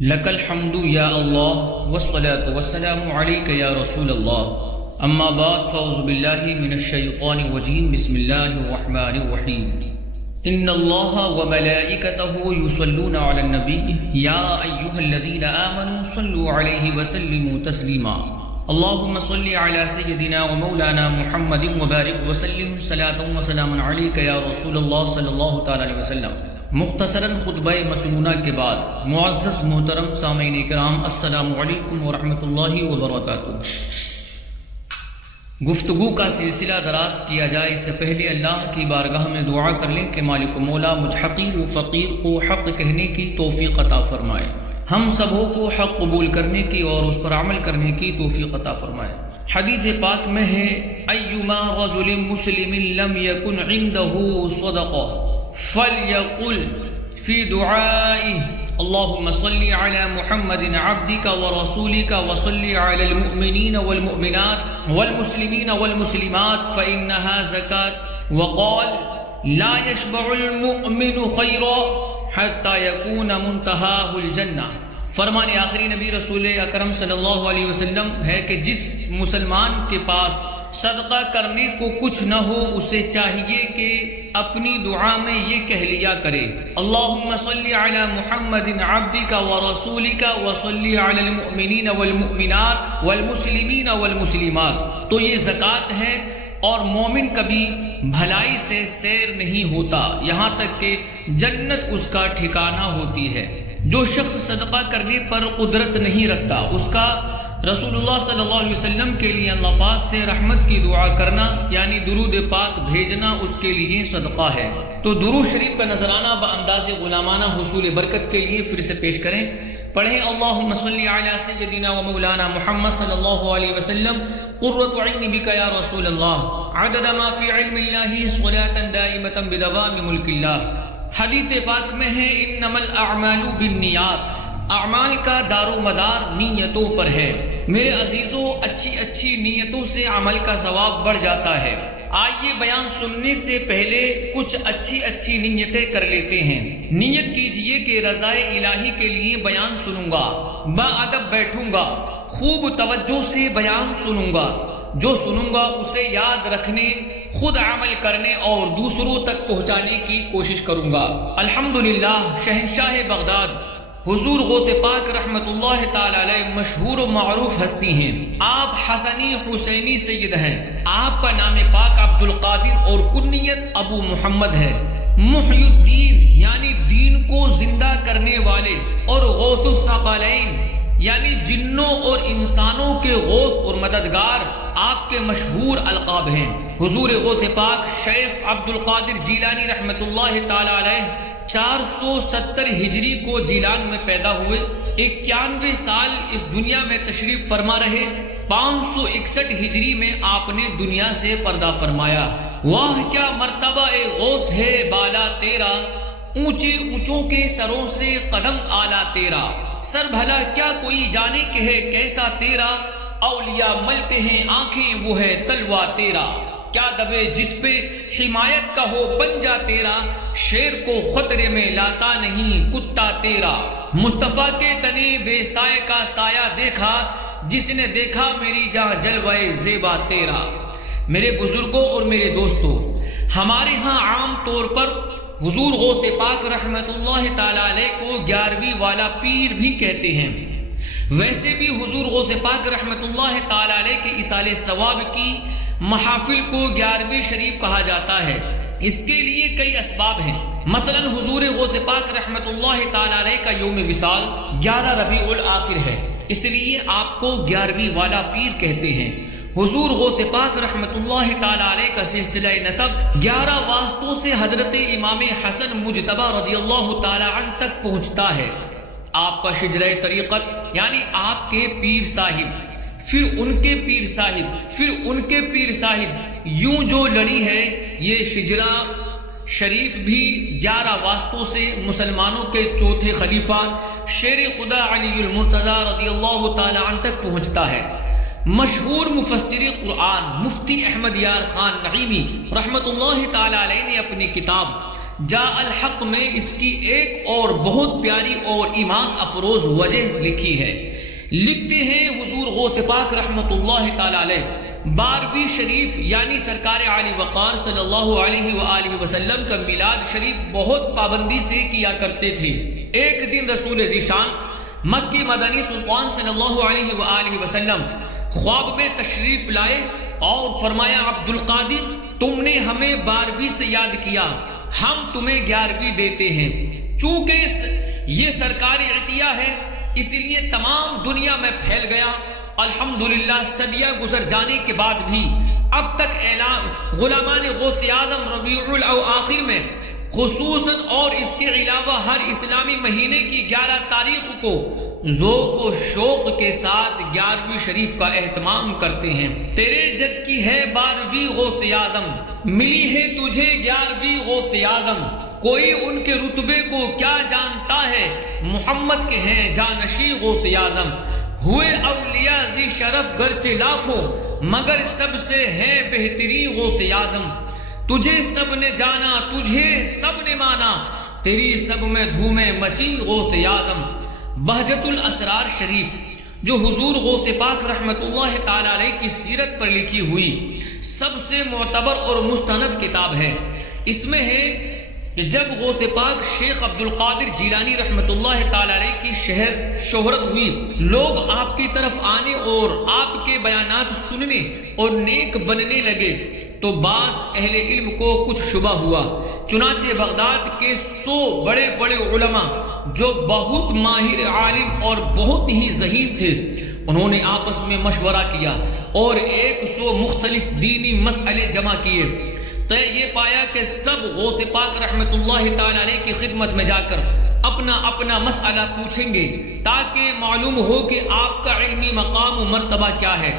لك الحمد يا الله والصلاة والسلام عليك يا رسول الله أما بعد فأعوذ بالله من الشيطان الرجيم بسم الله الرحمن الرحيم إن الله وملائكته يصلون على النبي يا أيها الذين آمنوا صلوا عليه وسلموا تسليما اللهم صل على سيدنا ومولانا محمد وبارك وسلم صلاة وسلام عليك يا رسول الله صلی اللہ تعالی علیہ وسلم۔ مختصراً خطبہ مسنونہ کے بعد معزز محترم سامعین کرام السلام علیکم ورحمۃ اللہ وبرکاتہ۔ گفتگو کا سلسلہ دراز کیا جائے اس سے پہلے اللہ کی بارگاہ میں دعا کر لیں کہ مالک و مولا مجھ حقیر و فقیر کو حق کہنے کی توفیق عطا فرمائے، ہم سبوں کو حق قبول کرنے کی اور اس پر عمل کرنے کی توفیق عطا فرمائے۔ حدیث پاک میں ہے ایما رجل مسلم لم یکن عنده صدقہ فلیقل فی دعائه اللهم صل على محمد عبدك ورسولك وصل على المؤمنين والمؤمنات والمسلمين والمسلمات فإنها زكاة وقال لا يشبع المؤمن خيرا حتى يكون منتهاه الجنة۔ فرمان آخری نبی رسول اکرم صلی اللہ علیہ وسلم ہے کہ جس مسلمان کے پاس صدقہ کرنے کو کچھ نہ ہو اسے چاہیے کہ اپنی دعا میں یہ کہہ لیا کرے اللہم صلی علی محمد عبدک ورسولک وصلی علی المؤمنین والمؤمنات والمسلمین والمسلمات۔ تو یہ زکوٰۃ ہے اور مومن کبھی بھلائی سے سیر نہیں ہوتا یہاں تک کہ جنت اس کا ٹھکانہ ہوتی ہے۔ جو شخص صدقہ کرنے پر قدرت نہیں رکھتا اس کا رسول اللہ صلی اللہ علیہ وسلم کے لیے اللہ پاک سے رحمت کی دعا کرنا یعنی درود پاک بھیجنا اس کے لیے صدقہ ہے۔ تو درود شریف کا نذرانہ بانداز غلامانہ حصول برکت کے لیے پھر سے پیش کریں، پڑھیں اللہم صلی علی سیدنا و مولانا محمد صلی اللہ علیہ وسلم قرۃ عین بک یا رسول اللہ عدد ما فی علم اللہ صلاۃ دائمۃ بدوام ملک اللہ۔ حدیث پاک میں ہے انما الاعمال بالنیات، اعمال کا دار و مدار نیتوں پر ہے۔ میرے عزیزوں اچھی نیتوں سے عمل کا ثواب بڑھ جاتا ہے۔ آئیے بیان سننے سے پہلے کچھ اچھی نیتیں کر لیتے ہیں۔ نیت کیجئے کہ رضا الہی کے لیے بیان سنوں گا، با ادب بیٹھوں گا، خوب توجہ سے بیان سنوں گا، جو سنوں گا اسے یاد رکھنے، خود عمل کرنے اور دوسروں تک پہنچانے کی کوشش کروں گا۔ الحمدللہ شہنشاہ بغداد حضور غوث پاک رحمت اللہ تعالی علیہ مشہور و معروف ہستی ہیں۔ آپ حسنی حسینی سید ہیں۔ آپ کا نام پاک عبد القادر اور کنیت ابو محمد ہے۔ محی الدین یعنی دین کو زندہ کرنے والے اور غوث الثقلین یعنی جنوں اور انسانوں کے غوث اور مددگار آپ کے مشہور القاب ہیں۔ حضور غوث پاک شیخ عبد القادر جیلانی رحمت اللہ تعالی علیہ 470 ہجری کو جیلان میں پیدا ہوئے، 91 سال اس دنیا میں تشریف فرما رہے، 561 ہجری میں آپ نے دنیا سے پردہ فرمایا۔ واہ کیا مرتبہ غوث ہے بالا تیرا، اونچے اونچوں کے سروں سے قدم آلا تیرا، سر بھلا کیا کوئی جانے کہ ہے کیسا تیرا، اولیاء ملتے ہیں آنکھیں وہ ہے تلوا تیرا، کیا دبے جس پہ حمایت کا ہو پنجا تیرا، شیر کو خطرے میں لاتا نہیں کتا تیرا، مصطفیٰ کے تنے بے سائے کا سایہ دیکھا، جس نے دیکھا میری جاں جلوے زیبا تیرا۔ میرے بزرگوں اور میرے دوستوں، ہمارے ہاں عام طور پر حضور غوث پاک رحمت اللہ تعالی علیہ کو 11ویں والا پیر بھی کہتے ہیں۔ ویسے بھی حضور غوث پاک رحمت اللہ تعالی علیہ کے ایصال ثواب کی محافل کو 11ویں شریف کہا جاتا ہے۔ اس کے لیے کئی اسباب ہیں، مثلا حضور غوث پاک رحمت اللہ تعالی علیہ کا یوم وصال 11 ربیع الاخر ہے، اس لیے آپ کو 11ویں والا پیر کہتے ہیں۔ حضور غوث پاک رحمت اللہ تعالی علیہ کا سلسلہ نسب 11 واسطوں سے حضرت امام حسن مجتبی رضی اللہ تعالی عنہ تک پہنچتا ہے۔ آپ کا شجرہ طریقت یعنی آپ کے پیر صاحب، پھر ان کے پیر صاحب، پھر ان کے پیر صاحب، یوں جو لڑی ہے یہ شجرہ شریف بھی 11 واسطوں سے مسلمانوں کے چوتھے خلیفہ شیر خدا علی المرتضی رضی اللہ تعالی عنہ تک پہنچتا ہے۔ مشہور مفسر قرآن مفتی احمد یار خان نعیمی رحمت اللہ تعالی علیہ نے اپنی کتاب جاء الحق میں اس کی ایک اور بہت پیاری اور ایمان افروز وجہ لکھی ہے۔ لکھتے ہیں حضور غوث پاک رحمت اللہ تعالی علیہ 12ویں شریف یعنی سرکار عالی وقار صلی اللہ علیہ وآلہ وسلم کا میلاد شریف بہت پابندی سے کیا کرتے تھے۔ ایک دن رسول ذیشان مکی مدنی سلطان صلی اللہ علیہ وآلہ وسلم خواب میں تشریف لائے اور فرمایا عبد القادر تم نے ہمیں 12ویں سے یاد کیا، ہم تمہیں 11ویں دیتے ہیں۔ چونکہ یہ سرکاری عطیہ ہے اس لیے تمام دنیا میں پھیل گیا۔ الحمدللہ صدیہ گزر جانے کے بعد بھی اب تک اعلان غلامان غوث اعظم ربیع الاواخر میں خصوصاً اور اس کے علاوہ ہر اسلامی مہینے کی 11 تاریخ کو ذوق و شوق کے ساتھ 11ویں شریف کا اہتمام کرتے ہیں۔ تیرے جد کی ہے 12ویں غوث اعظم، ملی ہے تجھے 11ویں غوث اعظم، کوئی ان کے رتبے کو کیا جانتا ہے، محمد کے ہیں جانشی غوث اعظم۔ ہوئے اولیاء ذی شرف گرچہ لاکھوں مگر سب سے ہے بہترین غوث اعظم۔ تجھے سب نے جانا تجھے سب نے مانا، تیری سب میں دھومیں مچی غوث اعظم۔ بہجت الاسرار شریف جو حضور غوث پاک رحمت اللہ تعالی علیہ کی سیرت پر لکھی ہوئی سب سے معتبر اور مستند کتاب ہے۔ اس میں ہے کہ جب غوث پاک شیخ عبد القادر جیلانی رحمت اللہ تعالی علیہ کی شہرت ہوئی، لوگ آپ کی طرف آنے اور آپ کے بیانات سننے اور نیک بننے لگے تو بعض اہل علم کو کچھ شبہ ہوا۔ چنانچہ بغداد کے 100 بڑے بڑے علماء جو بہت ماہر عالم اور بہت ہی ذہین تھے، انہوں نے آپس میں مشورہ کیا اور 100 مختلف دینی مسئلے جمع کیے۔ تو یہ پایا کہ سب غوث پاک رحمت اللہ تعالی علیہ کی خدمت میں جا کر اپنا اپنا مسئلہ پوچھیں گے تاکہ معلوم ہو کہ آپ کا علمی مقام و مرتبہ کیا ہے۔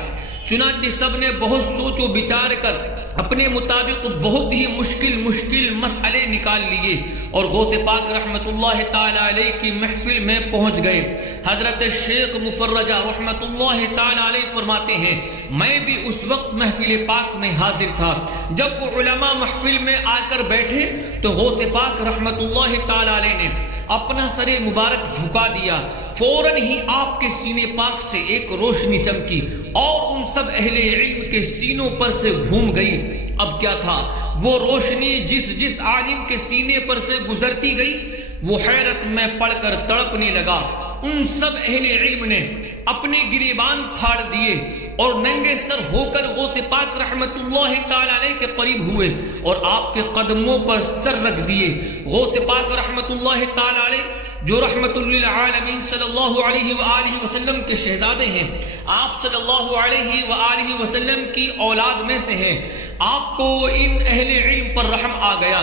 چنانچہ سب نے بہت سوچ و بچار کر اپنے مطابق بہت ہی مشکل مسئلے نکال لیے اور غوث پاک رحمت اللہ تعالی علیہ کی محفل میں پہنچ گئے۔ حضرت شیخ مفرجہ رحمت اللہ تعالی علیہ فرماتے ہیں میں بھی اس وقت محفل پاک میں حاضر تھا۔ جب وہ علماء محفل میں آ کر بیٹھے تو غوث پاک رحمت اللہ تعالی علیہ نے اپنا سر مبارک جھکا دیا، فوراً ہی آپ کے سینے پاک سے ایک روشنی چمکی اور ان سب اہل علم کے سینوں پر سے گھوم گئی۔ اب کیا تھا وہ روشنی جس عالم کے سینے پر سے گزرتی گئی وہ حیرت میں پڑ کر تڑپنے لگا۔ ان سب اہل علم نے اپنے گریبان پھاڑ دیے اور ننگے سر ہو کر غوث پاک رحمت اللہ تعالی علیہ کے قریب ہوئے اور آپ کے قدموں پر سر رکھ دیے۔ غوث پاک رحمت اللہ تعالی علیہ جو رحمت للعالمین صلی اللہ علیہ وآلہ وسلم کے شہزادے ہیں، آپ صلی اللہ علیہ وآلہ وسلم کی اولاد میں سے ہیں، آپ کو ان اہل علم پر رحم آ گیا۔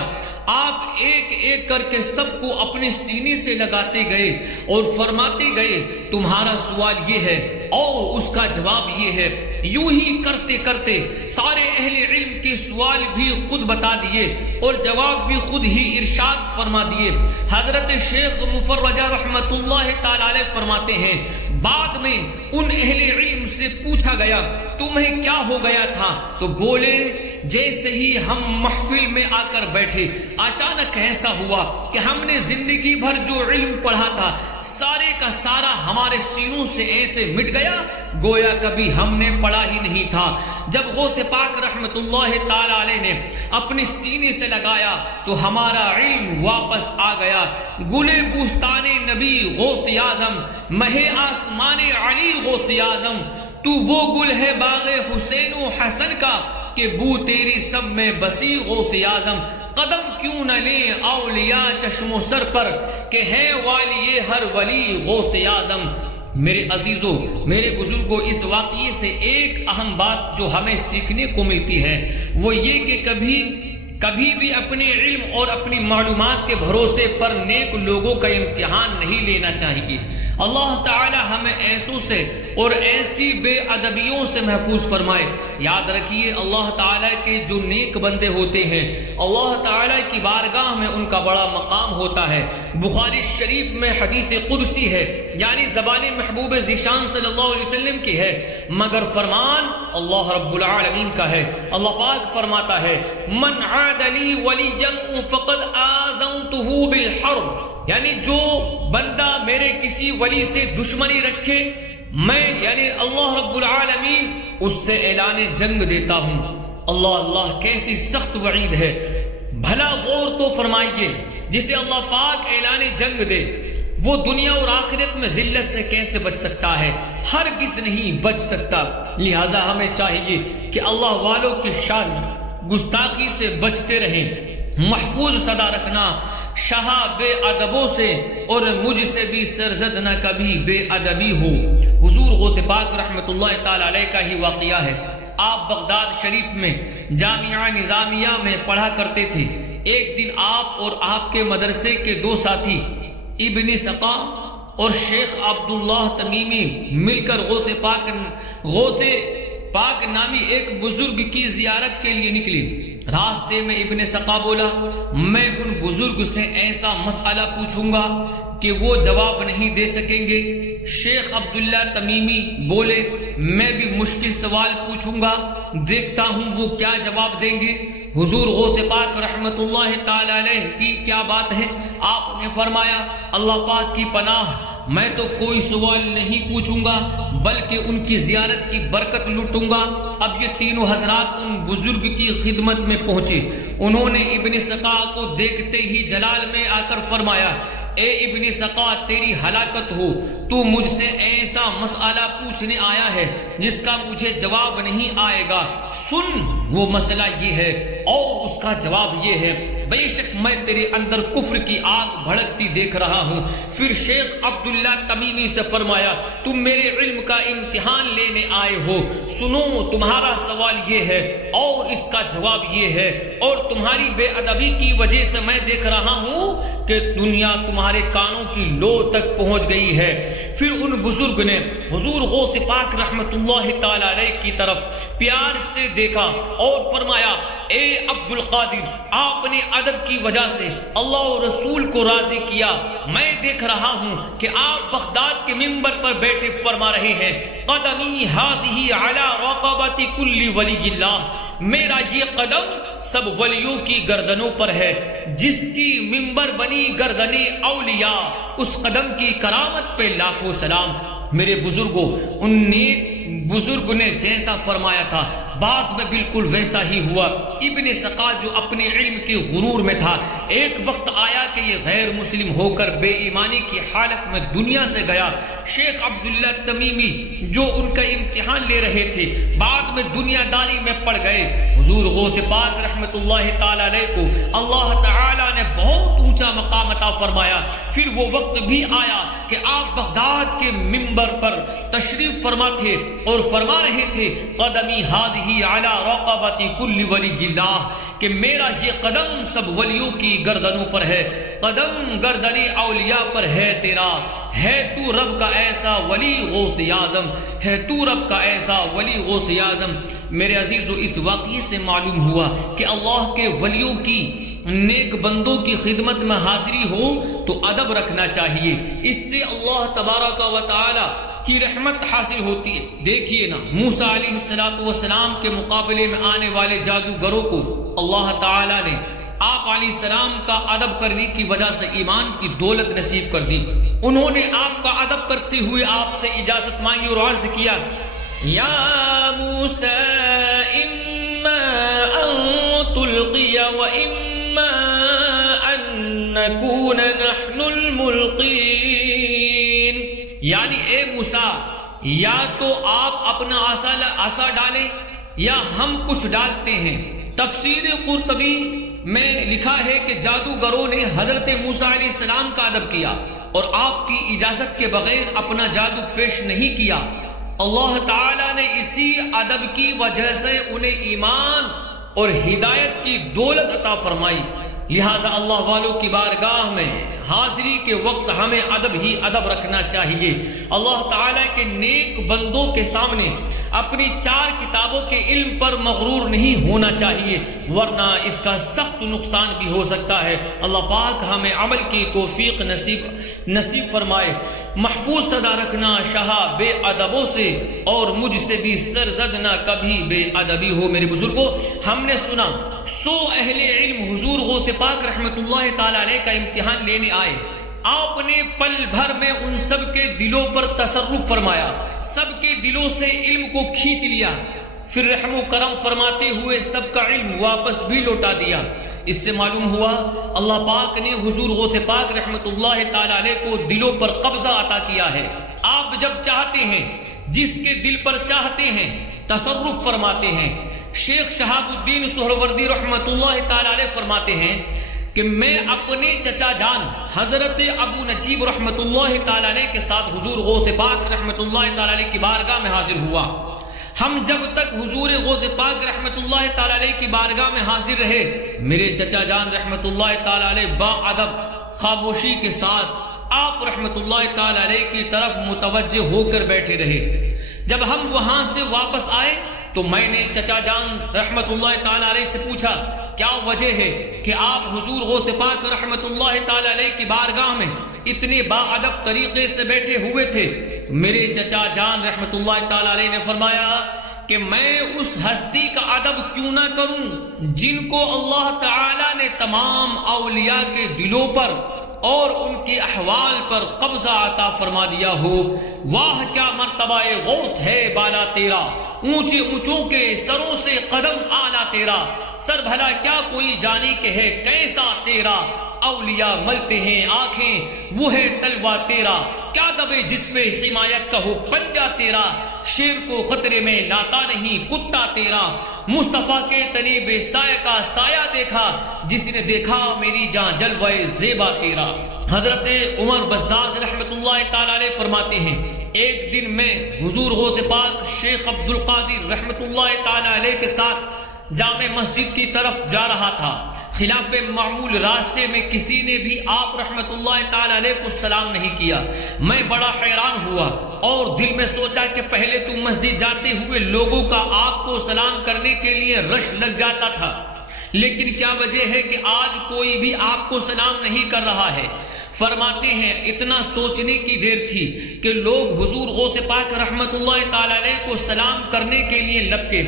آپ ایک ایک کر کے سب کو اپنے سینے سے لگاتے گئے اور فرماتے گئے تمہارا سوال یہ ہے اور اس کا جواب یہ ہے۔ یوں ہی کرتے کرتے سارے اہل علم کے سوال بھی خود بتا دیے اور جواب بھی خود ہی ارشاد فرما دیے۔ حضرت شیخ مفرجہ رحمت اللہ تعالی علیہ فرماتے ہیں بعد میں ان اہل علم سے پوچھا گیا تمہیں کیا ہو گیا تھا تو بولے جیسے ہی ہم محفل میں آ کر بیٹھے اچانک ایسا ہوا کہ ہم نے زندگی بھر جو علم پڑھا تھا سارے کا سارا ہمارے سینوں سے ایسے مٹ گیا گویا کبھی ہم نے پڑھا ہی نہیں تھا۔ جب غوث پاک رحمت اللہ تعالی علیہ نے اپنے سینے سے لگایا تو ہمارا علم واپس آ گیا۔ گلے بوستان نبی غوث اعظم، مہ آسمان علی غوث اعظم، تو وہ گل ہے باغ حسین و حسن کا کہ بو تیری سب میں بسی غوث اعظم۔ قدم کیوں نہ لیں اولیاء چشم و سر پر کہ ہے والی ہر ولی غوث اعظم۔ میرے عزیزوں، میرے بزرگوں، اس واقعے سے ایک اہم بات جو ہمیں سیکھنے کو ملتی ہے وہ یہ کہ کبھی بھی اپنے علم اور اپنی معلومات کے بھروسے پر نیک لوگوں کا امتحان نہیں لینا چاہیے۔ اللہ تعالی ہمیں ایسوں سے اور ایسی بے ادبیوں سے محفوظ فرمائے۔ یاد رکھیے اللہ تعالی کے جو نیک بندے ہوتے ہیں اللہ تعالی کی بارگاہ میں ان کا بڑا مقام ہوتا ہے۔ بخاری شریف میں حدیث قدسی ہے یعنی زبان محبوب ذیشان صلی اللہ علیہ وسلم کی ہے مگر فرمان اللہ رب العالمین کا ہے۔ اللہ پاک فرماتا ہے من عاد لی ولیا فقد آذنتہ بالحرب، یعنی جو بندہ میرے کسی ولی سے دشمنی رکھے میں یعنی اللہ رب العالمین اس سے اعلان جنگ دیتا ہوں۔ اللہ کیسی سخت وعید ہے، بھلا غور تو فرمائیے، جسے اللہ پاک اعلان جنگ دے وہ دنیا اور آخرت میں ذلت سے کیسے بچ سکتا ہے؟ ہرگز نہیں بچ سکتا۔ لہٰذا ہمیں چاہیے کہ اللہ والوں کی شان گستاخی سے بچتے رہیں، محفوظ صدا رکھنا شاہ بے ادبوں سے، اور مجھ سے بھی سرزد نہ کبھی بے ادبی ہو۔ حضور غوث پاک رحمت اللہ تعالی علیہ کا ہی واقعہ ہے۔ آپ بغداد شریف میں جامعہ نظامیہ میں پڑھا کرتے تھے۔ ایک دن آپ اور آپ کے مدرسے کے دو ساتھی ابن سقا اور شیخ عبداللہ تمیمی مل کر غوث پاک نامی ایک بزرگ کی زیارت کے لیے نکلے۔ راستے میں ابن سقا بولا، میں ان بزرگ سے ایسا مسئلہ پوچھوں گا کہ وہ جواب نہیں دے سکیں گے۔ شیخ عبداللہ تمیمی بولے، میں بھی مشکل سوال پوچھوں گا، دیکھتا ہوں وہ کیا جواب دیں گے۔ حضور غوث پاک رحمت اللہ تعالی علیہ کی کیا بات ہے؟ آپ نے فرمایا، اللہ پاک کی پناہ، میں تو کوئی سوال نہیں پوچھوں گا بلکہ ان کی زیارت کی برکت لوٹوں گا۔ اب یہ تینوں حضرات ان بزرگ کی خدمت میں پہنچے۔ انہوں نے ابن سقا کو دیکھتے ہی جلال میں آ کر فرمایا، اے ابن سقا، تیری ہلاکت ہو، تو مجھ سے ایسا مسئلہ پوچھنے آیا ہے جس کا مجھے جواب نہیں آئے گا۔ سن، وہ مسئلہ یہ ہے اور اس کا جواب یہ ہے۔ بے شک میں تیرے اندر کفر کی آگ بھڑکتی دیکھ رہا ہوں۔ پھر شیخ عبداللہ تمیمی سے فرمایا، تم میرے علم کا امتحان لینے آئے ہو، سنو، تمہارا سوال یہ ہے اور اس کا جواب یہ ہے، اور تمہاری بے ادبی کی وجہ سے میں دیکھ رہا ہوں کہ دنیا تمہارے کانوں کی لو تک پہنچ گئی ہے۔ پھر ان بزرگ نے حضور غوث پاک رحمت اللہ تعالی علیہ کی طرف پیار سے دیکھا اور فرمایا، اے عبد القادر، آپ نے ادب کی وجہ سے اللہ اور رسول کو راضی کیا۔ میں دیکھ رہا ہوں کہ آپ بغداد کے منبر پر بیٹھے فرما رہے ہیں، قدمی ہذہ علی رقبۃ کل ولی اللہ، میرا یہ قدم سب ولیوں کی گردنوں پر ہے۔ جس کی منبر بنی گردنیں اولیاء، اس قدم کی کرامت پہ لاکھوں سلام۔ میرے بزرگوں، ان نیک بزرگ نے جیسا فرمایا تھا بعد میں بالکل ویسا ہی ہوا۔ ابن سقا جو اپنے علم کے غرور میں تھا، ایک وقت آیا کہ یہ غیر مسلم ہو کر بے ایمانی کی حالت میں دنیا سے گیا۔ شیخ عبداللہ تمیمی جو ان کا امتحان لے رہے تھے، بعد میں دنیا داری میں پڑ گئے۔ حضور غوث پاک رحمت اللہ تعالی علیہ کو اللہ تعالی نے بہت اونچا مقام عطا فرمایا۔ پھر وہ وقت بھی آیا کہ آپ بغداد کے منبر پر تشریف فرما تھے اور فرما رہے تھے، قدمی ہذہ علی رقبۃ کل ولی اللہ، کہ میرا یہ قدم سب ولیوں کی گردنوں پر ہے، قدم گردن اولیاء پر ہے تیرا، ہے تو رب کا ایسا ولی غوث اعظم، ہے تو رب کا ایسا ولی غوث اعظم۔ میرے عزیزو، اس واقعے سے معلوم ہوا کہ اللہ کے ولیوں کی نیک بندوں کی خدمت میں حاضری ہو تو ادب رکھنا چاہیے، اس سے اللہ تبارک و تعالی کی رحمت حاصل ہوتی ہے۔ دیکھیے نا، موسیٰ علیہ السلام کے مقابلے میں آنے والے جادوگروں کو اللہ تعالی نے آپ علیہ السلام کا ادب کرنے کی وجہ سے ایمان کی دولت نصیب کر دی۔ انہوں نے آپ کا ادب کرتے ہوئے آپ سے اجازت مانگی اور عرض کیا، یا موسیٰ اما ان تلقی و اما ان نکون نحن الملقین، یعنی اے موسیٰ، یا تو آپ اپنا عصا ڈالیں یا ہم کچھ ڈالتے ہیں۔ تفسیر قرطبی میں لکھا ہے کہ جادوگروں نے حضرت موسیٰ علیہ السلام کا ادب کیا اور آپ کی اجازت کے بغیر اپنا جادو پیش نہیں کیا۔ اللہ تعالیٰ نے اسی ادب کی وجہ سے انہیں ایمان اور ہدایت کی دولت عطا فرمائی۔ لہٰذا اللہ والوں کی بارگاہ میں حاضری کے وقت ہمیں ادب ہی ادب رکھنا چاہیے۔ اللہ تعالیٰ کے نیک بندوں کے سامنے اپنی 4 کتابوں کے علم پر مغرور نہیں ہونا چاہیے، ورنہ اس کا سخت نقصان بھی ہو سکتا ہے۔ اللہ پاک ہمیں عمل کی توفیق نصیب فرمائے۔ محفوظ صدا رکھنا شاہ بے ادبوں سے، اور مجھ سے بھی سرزد نہ کبھی بے ادبی ہو۔ میرے بزرگوں، ہم نے سنا 100 اہل علم حضور غوث پاک رحمت اللہ تعالی علیہ کا امتحان لینے آئے۔ آپ نے پل بھر میں ان سب کے دلوں پر تصرف فرمایا، سب کے دلوں سے علم کو کھینچ لیا، پھر رحم و کرم فرماتے ہوئے سب کا علم واپس بھی لوٹا دیا۔ اس سے معلوم ہوا اللہ پاک نے حضور غوث پاک رحمت اللہ تعالی علیہ کو دلوں پر قبضہ عطا کیا ہے۔ آپ جب چاہتے ہیں، جس کے دل پر چاہتے ہیں، تصرف فرماتے ہیں۔ شیخ شہاب الدین سہروردی رحمت اللہ تعالی علیہ فرماتے ہیں کہ میں اپنے چچا جان حضرت ابو نجیب رحمت اللہ تعالی علیہ کے ساتھ حضور غوث پاک رحمت اللہ تعالی علیہ کی بارگاہ میں حاضر ہوا۔ ہم جب تک حضور غوث پاک رحمت اللہ تعالی علیہ کی بارگاہ میں حاضر رہے، میرے چچا جان رحمت اللہ تعالی علیہ با ادب خاموشی کے ساتھ آپ رحمت اللہ تعالی علیہ کی طرف متوجہ ہو کر بیٹھے رہے۔ جب ہم وہاں سے واپس آئے تو میں نے چچا جان رحمت اللہ تعالی علیہ سے پوچھا، کیا وجہ ہے کہ آپ حضور غوث پاک رحمت اللہ تعالی علیہ کی بارگاہ میں اتنے با ادب طریقے سے بیٹھے ہوئے تھے؟ میرے چچا جان رحمت اللہ تعالی علیہ نے فرمایا کہ میں اس ہستی کا ادب کیوں نہ کروں جن کو اللہ تعالی نے تمام اولیاء کے دلوں پر اور ان کے احوال پر قبضہ عطا فرما دیا ہو۔ واہ کیا مرتبہ غوث ہے بالا تیرا، اونچے اونچوں کے سروں سے قدم اعلیٰ تیرا، سر بھلا کیا کوئی جانے کے ہے کیسا تیرا، اولیاء ملتے ہیں آنکھیں وہ ہے تلوا تیرا، کیا دبے جس میں حمایت کا ہو پنجہ تیرا، شیر کو خطرے میں لاتا نہیں کتا تیرا، مصطفیٰ کے تنے بے سایہ کا سایہ دیکھا، جس نے دیکھا میری جان جلوہ زیبا تیرا۔ حضرت عمر بزاز رحمت اللہ تعالی علیہ فرماتے ہیں، ایک دن میں حضور غوث پاک شیخ عبد القادر رحمت اللہ تعالی علیہ کے ساتھ جامع مسجد کی طرف جا رہا تھا۔ خلاف معمول راستے میں کسی نے بھی آپ رحمت اللہ تعالی علیہ کو سلام نہیں کیا۔ میں بڑا حیران ہوا اور دل میں سوچا کہ پہلے تو مسجد جاتے ہوئے لوگوں کا آپ کو سلام کرنے کے لیے رش لگ جاتا تھا، لیکن کیا وجہ ہے کہ آج کوئی بھی آپ کو سلام نہیں کر رہا ہے؟ فرماتے ہیں اتنا سوچنے کی دیر تھی کہ لوگ حضور غوث پاک رحمت اللہ تعالی علیہ کو سلام کرنے کے لیے لپکے۔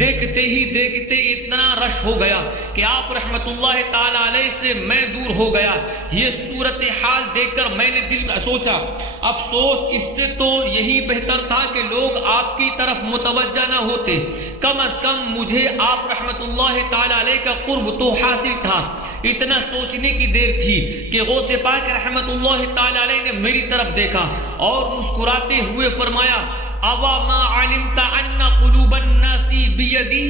دیکھتے ہی دیکھتے اتنا رش ہو گیا کہ آپ رحمت اللہ تعالی علیہ سے میں دور ہو گیا۔ یہ صورتحال دیکھ کر میں نے دل میں سوچا، افسوس اس سے تو یہی بہتر تھا کہ لوگ آپ کی طرف متوجہ نہ ہوتے، کم از کم مجھے آپ رحمت اللہ تعالی علیہ کا قرب تو حاصل تھا۔ اتنا سوچنے کی دیر تھی کہ غوث پاک رحمت اللہ تعالی علیہ نے میری طرف دیکھا اور مسکراتے ہوئے فرمایا، اوا ما علمت ان قلوب الناس بیدی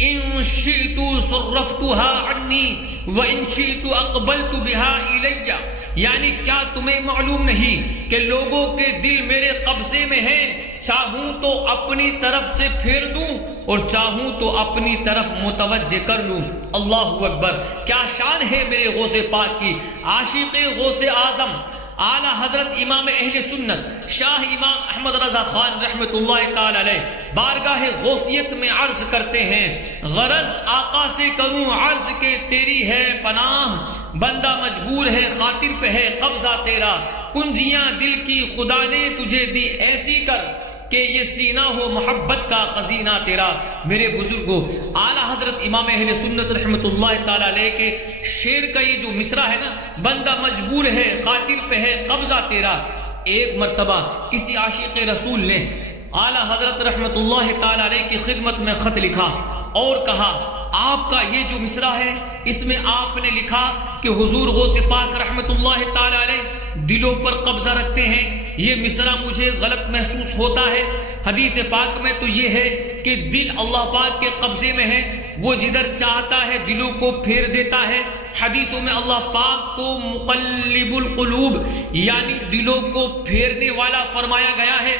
ان شئت صرفتها عنی وان شئت اقبلت بها الی، یعنی کیا تمہیں معلوم نہیں کہ لوگوں کے دل میرے قبضے میں ہیں، چاہوں تو اپنی طرف سے پھیر دوں اور چاہوں تو اپنی طرف متوجہ کر لوں۔ اللہ اکبر، کیا شان ہے میرے غوث پاک کی۔ عاشق غوث اعظم اعلیٰ حضرت امام اہل سنت شاہ امام احمد رضا خان رحمت اللہ تعالی علیہ بارگاہ غوثیت میں عرض کرتے ہیں، غرض آقا سے کروں عرض کہ تیری ہے پناہ، بندہ مجبور ہے خاطر پہ ہے قبضہ تیرا، کنجیاں دل کی خدا نے تجھے دی ایسی کر کہ یہ سینہ ہو محبت کا خزینہ تیرا۔ میرے بزرگوں، اعلیٰ حضرت امام اہل سنت رحمت اللہ تعالی علیہ کے شعر کا یہ جو مصرع ہے نا، بندہ مجبور ہے خاطر پہ ہے قبضہ تیرا، ایک مرتبہ کسی عاشق رسول نے اعلیٰ حضرت رحمت اللہ تعالی علیہ کی خدمت میں خط لکھا اور کہا، آپ کا یہ جو مصرع ہے اس میں آپ نے لکھا کہ حضور غوث پاک رحمت اللہ تعالی علیہ دلوں پر قبضہ رکھتے ہیں، یہ مصرع مجھے غلط محسوس ہوتا ہے۔ حدیث پاک میں تو یہ ہے کہ دل اللہ پاک کے قبضے میں ہے، وہ جدھر چاہتا ہے دلوں کو پھیر دیتا ہے۔ حدیثوں میں اللہ پاک کو مقلب القلوب یعنی دلوں کو پھیرنے والا فرمایا گیا ہے۔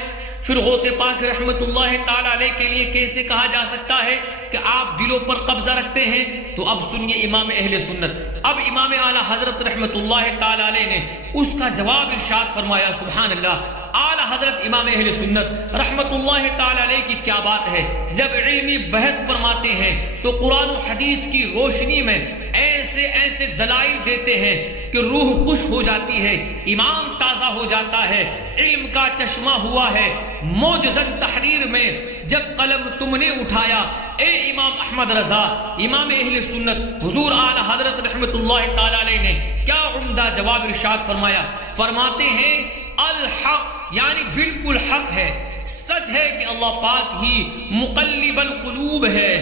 پھر غوث پاک رحمت اللہ تعالی علیہ کے لیے کیسے کہا جا سکتا ہے کہ آپ دلوں پر قبضہ رکھتے ہیں؟ تو اب سنیے امام اہل سنت، اب امام اعلیٰ حضرت رحمت اللہ تعالی علیہ نے اس کا جواب ارشاد فرمایا۔ سبحان اللہ، اعلیٰ حضرت امام اہل سنت رحمت اللہ تعالی علیہ کی کیا بات ہے، جب علمی بحث فرماتے ہیں تو قرآن و حدیث کی روشنی میں ایسے ایسے دلائل دیتے ہیں کہ روح خوش ہو جاتی ہے، ایمان تازہ ہو جاتا ہے، علم کا چشمہ ہوا ہے۔ موجزن تحریر میں جب قلم تم نے اٹھایا اے امام احمد رضا امام اہل سنت، حضور اعلیٰ حضرت رحمت اللہ تعالی علیہ نے کیا عمدہ جواب ارشاد فرمایا؟ فرماتے ہیں الحق، یعنی بالکل حق ہے، سچ ہے کہ اللہ پاک ہی مقلب القلوب ہے،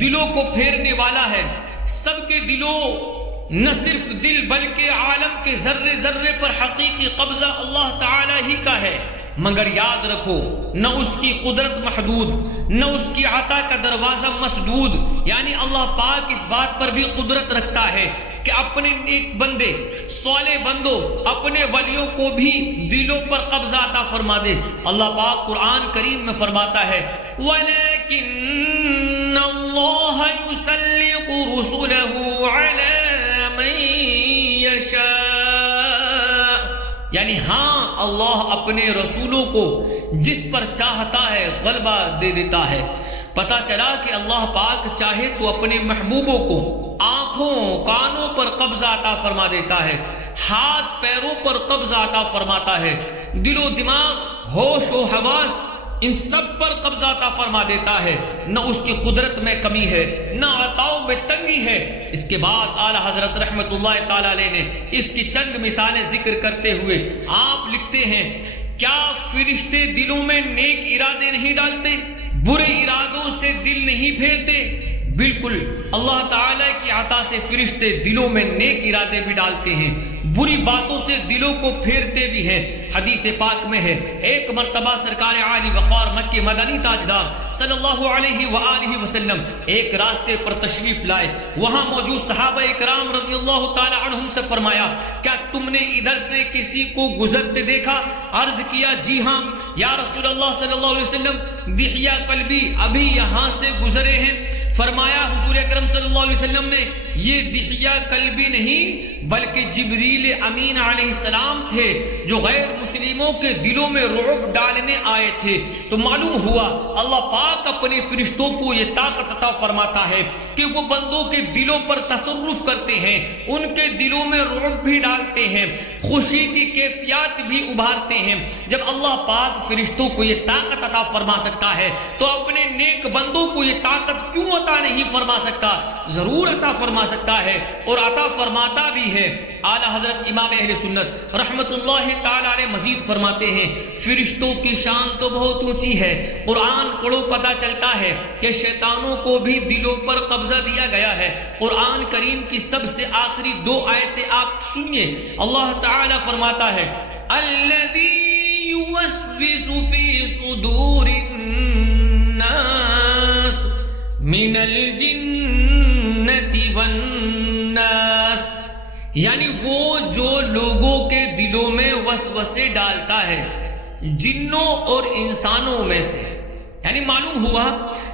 دلوں کو پھیرنے والا ہے۔ سب کے دلوں، نہ صرف دل بلکہ عالم کے ذرے ذرے پر حقیقی قبضہ اللہ تعالی ہی کا ہے، مگر یاد رکھو نہ اس کی قدرت محدود، نہ اس کی عطا کا دروازہ مسدود، یعنی اللہ پاک اس بات پر بھی قدرت رکھتا ہے کہ اپنے نیک بندے، صالح بندوں، اپنے ولیوں کو بھی دلوں پر قبضہ عطا فرما دے۔ اللہ پاک قرآن کریم میں فرماتا ہے وَلَكِنَّ اللَّهَ يُسَلِّطُ رُسُلَهُ عَلَى مَن يَشَاءُ، یعنی ہاں اللہ اپنے رسولوں کو جس پر چاہتا ہے غلبہ دے دیتا ہے۔ پتہ چلا کہ اللہ پاک چاہے تو اپنے محبوبوں کو آنکھوں کانوں پر قبضہ عطا فرما دیتا ہے، ہاتھ پیروں پر قبضہ عطا فرماتا ہے، دل و دماغ، ہوش و حواس، ان سب پر قبضہ عطا فرما دیتا ہے۔ نہ اس کی قدرت میں کمی ہے، نہ عطاؤں میں تنگی ہے۔ اس کے بعد اعلیٰ حضرت رحمت اللہ تعالی علیہ نے اس کی چند مثالیں ذکر کرتے ہوئے آپ لکھتے ہیں کیا فرشتے دلوں میں نیک ارادے نہیں ڈالتے؟ برے ارادوں سے دل نہیں پھیرتے؟ بالکل، اللہ تعالیٰ کی عطا سے فرشتے دلوں میں نیک ارادے بھی ڈالتے ہیں، بری باتوں سے دلوں کو پھیرتے بھی ہیں۔ حدیث پاک میں ہے ایک مرتبہ سرکار عالی وقار مکی مدنی تاجدار صلی اللہ علیہ وآلہ وسلم ایک راستے پر تشریف لائے، وہاں موجود صحابہ اکرام رضی اللہ تعالی عنہم سے فرمایا کیا تم نے ادھر سے کسی کو گزرتے دیکھا؟ عرض کیا جی ہاں یا رسول اللہ صلی اللہ علیہ وسلم، دحیہ کلبی ابھی یہاں سے گزرے ہیں۔ فرمایا حضور اکرم صلی اللہ علیہ وسلم نے یہ دحیہ کلبی نہیں بلکہ جبریل امین علیہ السلام تھے جو غیر مسلموں کے دلوں میں رعب ڈالنے آئے تھے۔ تو معلوم ہوا اللہ پاک اپنے فرشتوں کو یہ طاقت عطا فرماتا ہے کہ وہ بندوں کے دلوں پر تصرف کرتے ہیں، ان کے دلوں میں رعب بھی ڈالتے ہیں، خوشی کی کیفیات بھی ابھارتے ہیں۔ جب اللہ پاک فرشتوں کو یہ طاقت عطا فرما سکتا ہے تو اپنے نیک بندوں کو یہ طاقت کیوں عطا نہیں فرما سکتا؟ ضرور عطا فرما سکتا ہے اور عطا فرماتا بھی ہے۔ اعلیٰ حضرت امام اہل سنت رحمت اللہ تعالی علیہ مزید فرماتے ہیں فرشتوں کی شان تو بہت اونچی ہے، قرآن پڑھو پتہ چلتا ہے کہ شیطانوں کو بھی دلوں پر قبضہ دیا گیا ہے۔ قرآن کریم کی سب سے آخری دو آیتیں آپ سنیے، اللہ تعالی فرماتا ہے الذی یوسوس فی صدور الناس من الجنۃ والناس، یعنی وہ جو لوگوں کے دلوں میں وسوسے ڈالتا ہے جنوں اور انسانوں میں سے۔ یعنی معلوم ہوا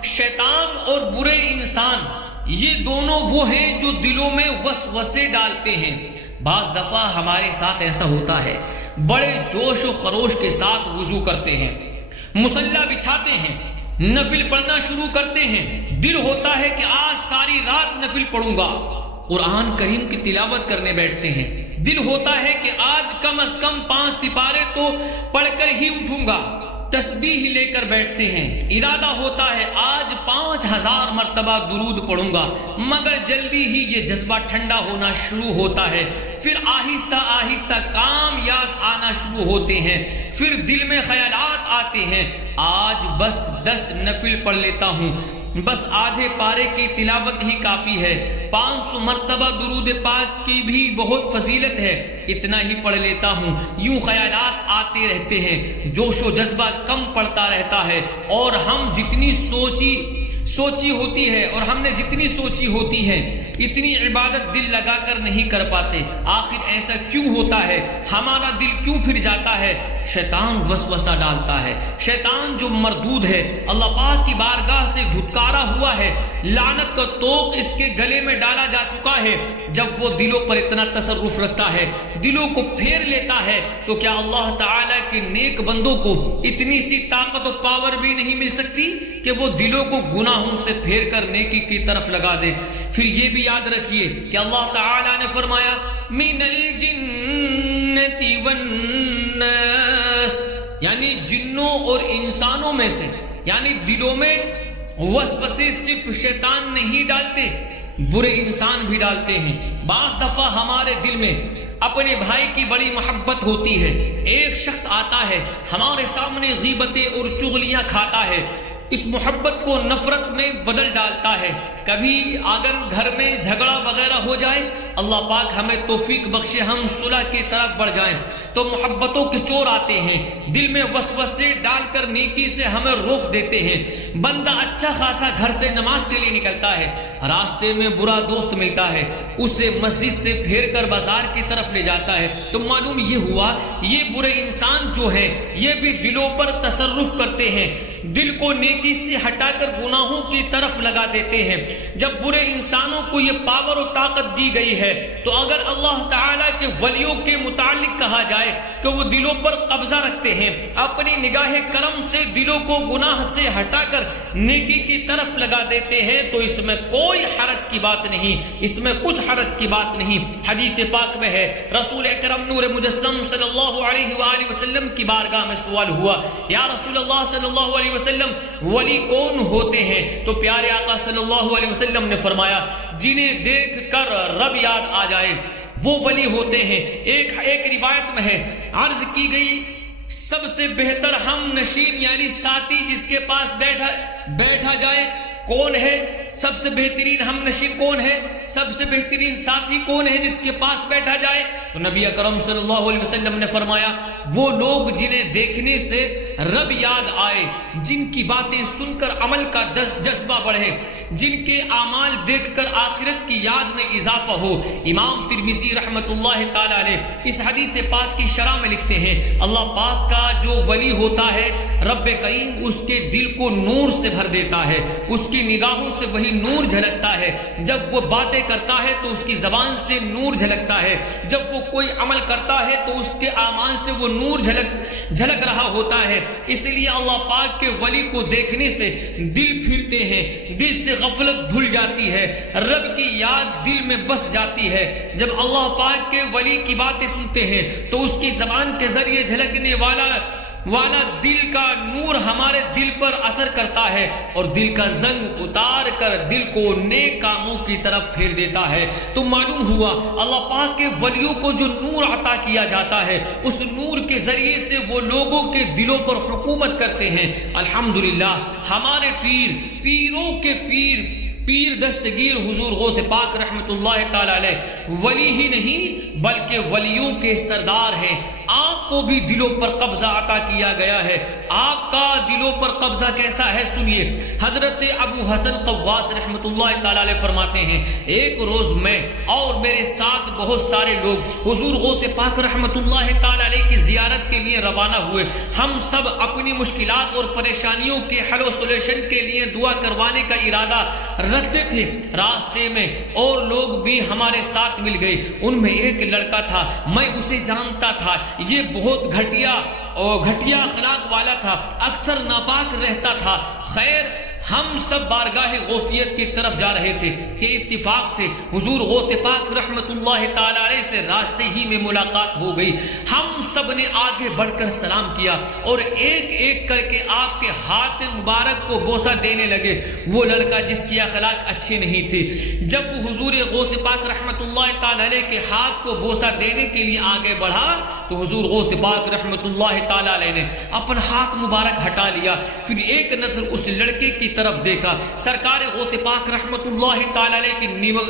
شیطان اور برے انسان یہ دونوں وہ ہیں جو دلوں میں وسوسے ڈالتے ہیں۔ بعض دفعہ ہمارے ساتھ ایسا ہوتا ہے، بڑے جوش و خروش کے ساتھ وضو کرتے ہیں، مصلی بچھاتے ہیں، نفل پڑھنا شروع کرتے ہیں، دل ہوتا ہے کہ آج ساری رات نفل پڑھوں گا، قرآن کریم کی تلاوت کرنے بیٹھتے ہیں، دل ہوتا ہے کہ آج کم از کم 5 سپارے تو پڑھ کر ہی اٹھوں گا، تسبیح لے کر بیٹھتے ہیں، ارادہ ہوتا ہے آج 5000 مرتبہ درود پڑھوں گا، مگر جلدی ہی یہ جذبہ ٹھنڈا ہونا شروع ہوتا ہے، پھر آہستہ آہستہ کام یاد آنا شروع ہوتے ہیں، پھر دل میں خیالات آتے ہیں آج بس 10 نفل پڑھ لیتا ہوں، بس آدھے پارے کی تلاوت ہی کافی ہے، 500 مرتبہ درود پاک کی بھی بہت فضیلت ہے، اتنا ہی پڑھ لیتا ہوں۔ یوں خیالات آتے رہتے ہیں، جوش و جذبہ کم پڑتا رہتا ہے، اور ہم جتنی سوچی ہوتی ہے اور ہم نے جتنی سوچی ہوتی ہے اتنی عبادت دل لگا کر نہیں کر پاتے۔ آخر ایسا کیوں ہوتا ہے؟ ہمارا دل کیوں پھر جاتا ہے؟ شیطان وسوسہ ڈالتا ہے، شیطان جو مردود ہے، اللہ پاک کی بارگاہ سے دھتکارا ہوا ہے، لعنت کا طوق اس کے گلے میں ڈالا جا چکا ہے، جب وہ دلوں پر اتنا تصرف رکھتا ہے، دلوں کو پھیر لیتا ہے، تو کیا اللہ تعالیٰ کے نیک بندوں کو اتنی سی طاقت و پاور بھی نہیں مل سکتی کہ وہ دلوں کو گناہوں سے پھیر کر نیکی کی طرف لگا دے؟ پھر یہ بھی یاد رکھیے کہ اللہ تعالیٰ نے فرمایا من الجنۃ والناس، یعنی جنوں اور انسانوں میں سے، یعنی دلوں میں وسوسے صرف شیطان نہیں ڈالتے، برے انسان بھی ڈالتے ہیں۔ بعض دفعہ ہمارے دل میں اپنے بھائی کی بڑی محبت ہوتی ہے، ایک شخص آتا ہے ہمارے سامنے غیبتیں اور چغلیاں کھاتا ہے، اس محبت کو نفرت میں بدل ڈالتا ہے۔ کبھی اگر گھر میں جھگڑا وغیرہ ہو جائے، اللہ پاک ہمیں توفیق بخشے، ہم صلح کی طرف بڑھ جائیں، تو محبتوں کے چور آتے ہیں، دل میں وسوسے ڈال کر نیکی سے ہمیں روک دیتے ہیں۔ بندہ اچھا خاصا گھر سے نماز کے لیے نکلتا ہے، راستے میں برا دوست ملتا ہے، اسے مسجد سے پھیر کر بازار کی طرف لے جاتا ہے، تو معلوم یہ ہوا یہ برے انسان جو ہیں یہ بھی دلوں پر تصرف کرتے ہیں، دل کو نیکی سے ہٹا کر گناہوں کی طرف لگا دیتے ہیں۔ جب برے انسانوں کو یہ پاور و طاقت دی گئی ہے، تو اگر اللہ تعالیٰ کے ولیوں کے متعلق کہا جائے کہ وہ دلوں پر قبضہ رکھتے ہیں، اپنی نگاہ کرم سے دلوں کو گناہ سے ہٹا کر نیکی کی طرف لگا دیتے ہیں، تو اس میں کوئی حرج کی بات نہیں، اس میں کچھ حرج کی بات نہیں۔ حدیث پاک میں ہے، رسول اکرم نور مجسم صلی اللہ علیہ وآلہ وسلم کی بارگاہ میں سوال ہوا، یا رسول اللہ صلی اللہ علیہ وسلم ولی کون ہوتے ہیں؟ تو پیارے آقا صلی اللہ علیہ وسلم نے فرمایا جنہیں دیکھ کر رب یاد آ جائے وہ ولی ہوتے ہیں۔ ایک روایت میں ہے، عرض کی گئی سب سے بہتر ہم نشین یعنی ساتھی جس کے پاس بیٹھا جائے کون ہے؟ سب سے بہترین ہم نشین کون ہے؟ سب سے بہترین ساتھی کون ہے جس کے پاس بیٹھا جائے؟ تو نبی اکرم صلی اللہ علیہ وسلم نے فرمایا وہ لوگ جنہیں دیکھنے سے رب یاد آئے، جن کی باتیں سن کر عمل کا جذبہ بڑھے، جن کے اعمال دیکھ کر آخرت کی یاد میں اضافہ ہو۔ امام ترمذی رحمت اللہ تعالی علیہ اس حدیث پاک کی شرح میں لکھتے ہیں، اللہ پاک کا جو ولی ہوتا ہے رب کریم اس کے دل کو نور سے بھر دیتا ہے، اس کی نگاہوں سے وہی نور جھلکتا ہے، جب وہ باتیں کرتا ہے تو اس کی زبان سے نور جھلکتا ہے، جب وہ کوئی عمل کرتا ہے تو اس کے اعمال سے وہ نور جھلک رہا ہوتا ہے۔ اس لیے اللہ پاک کے ولی کو دیکھنے سے دل پھرتے ہیں، دل سے غفلت دھل جاتی ہے، رب کی یاد دل میں بس جاتی ہے۔ جب اللہ پاک کے ولی کی باتیں سنتے ہیں تو اس کی زبان کے ذریعے جھلکنے والا دل کا نور ہمارے دل پر اثر کرتا ہے اور دل کا زنگ اتار کر دل کو نیک کاموں کی طرف پھیر دیتا ہے۔ تو معلوم ہوا اللہ پاک کے ولیوں کو جو نور عطا کیا جاتا ہے اس نور کے ذریعے سے وہ لوگوں کے دلوں پر حکومت کرتے ہیں۔ الحمدللہ ہمارے پیروں کے پیر دستگیر حضور غوث پاک رحمت اللہ تعالی علیہ ولی ہی نہیں بلکہ ولیوں کے سردار ہیں۔ آپ کو بھی دلوں پر قبضہ عطا کیا گیا ہے۔ آپ کا دلوں پر قبضہ کیسا ہے سنیے۔ حضرت ابو حسن قواس رحمت اللہ تعالی علیہ فرماتے ہیں ایک روز میں اور میرے ساتھ بہت سارے لوگ حضور غوث پاک رحمت اللہ تعالی علیہ کی زیارت کے لیے روانہ ہوئے۔ ہم سب اپنی مشکلات اور پریشانیوں کے حل و سولوشن کے لیے دعا کروانے کا ارادہ رکھتے تھے۔ راستے میں اور لوگ بھی ہمارے ساتھ مل گئے، ان میں ایک لڑکا تھا، میں اسے جانتا تھا، یہ بہت گھٹیا اخلاق والا تھا، اکثر ناپاک رہتا تھا۔ خیر ہم سب بارگاہ غوثیت کی طرف جا رہے تھے کہ اتفاق سے حضور غوث پاک رحمت اللہ تعالی علیہ سے راستے ہی میں ملاقات ہو گئی۔ ہم سب نے آگے بڑھ کر سلام کیا اور ایک ایک کر کے آپ کے ہاتھ مبارک کو بوسہ دینے لگے۔ وہ لڑکا جس کی اخلاق اچھی نہیں تھی، جب وہ حضور غوث پاک رحمت اللہ تعالی علیہ کے ہاتھ کو بوسہ دینے کے لیے آگے بڑھا تو حضور غوث پاک رحمت اللہ تعالی علیہ نے اپنا ہاتھ مبارک ہٹا لیا، پھر ایک نظر اس لڑکے کی طرف دیکھا، سرکار غوث پاک رحمت اللہ تعالی علیہ کی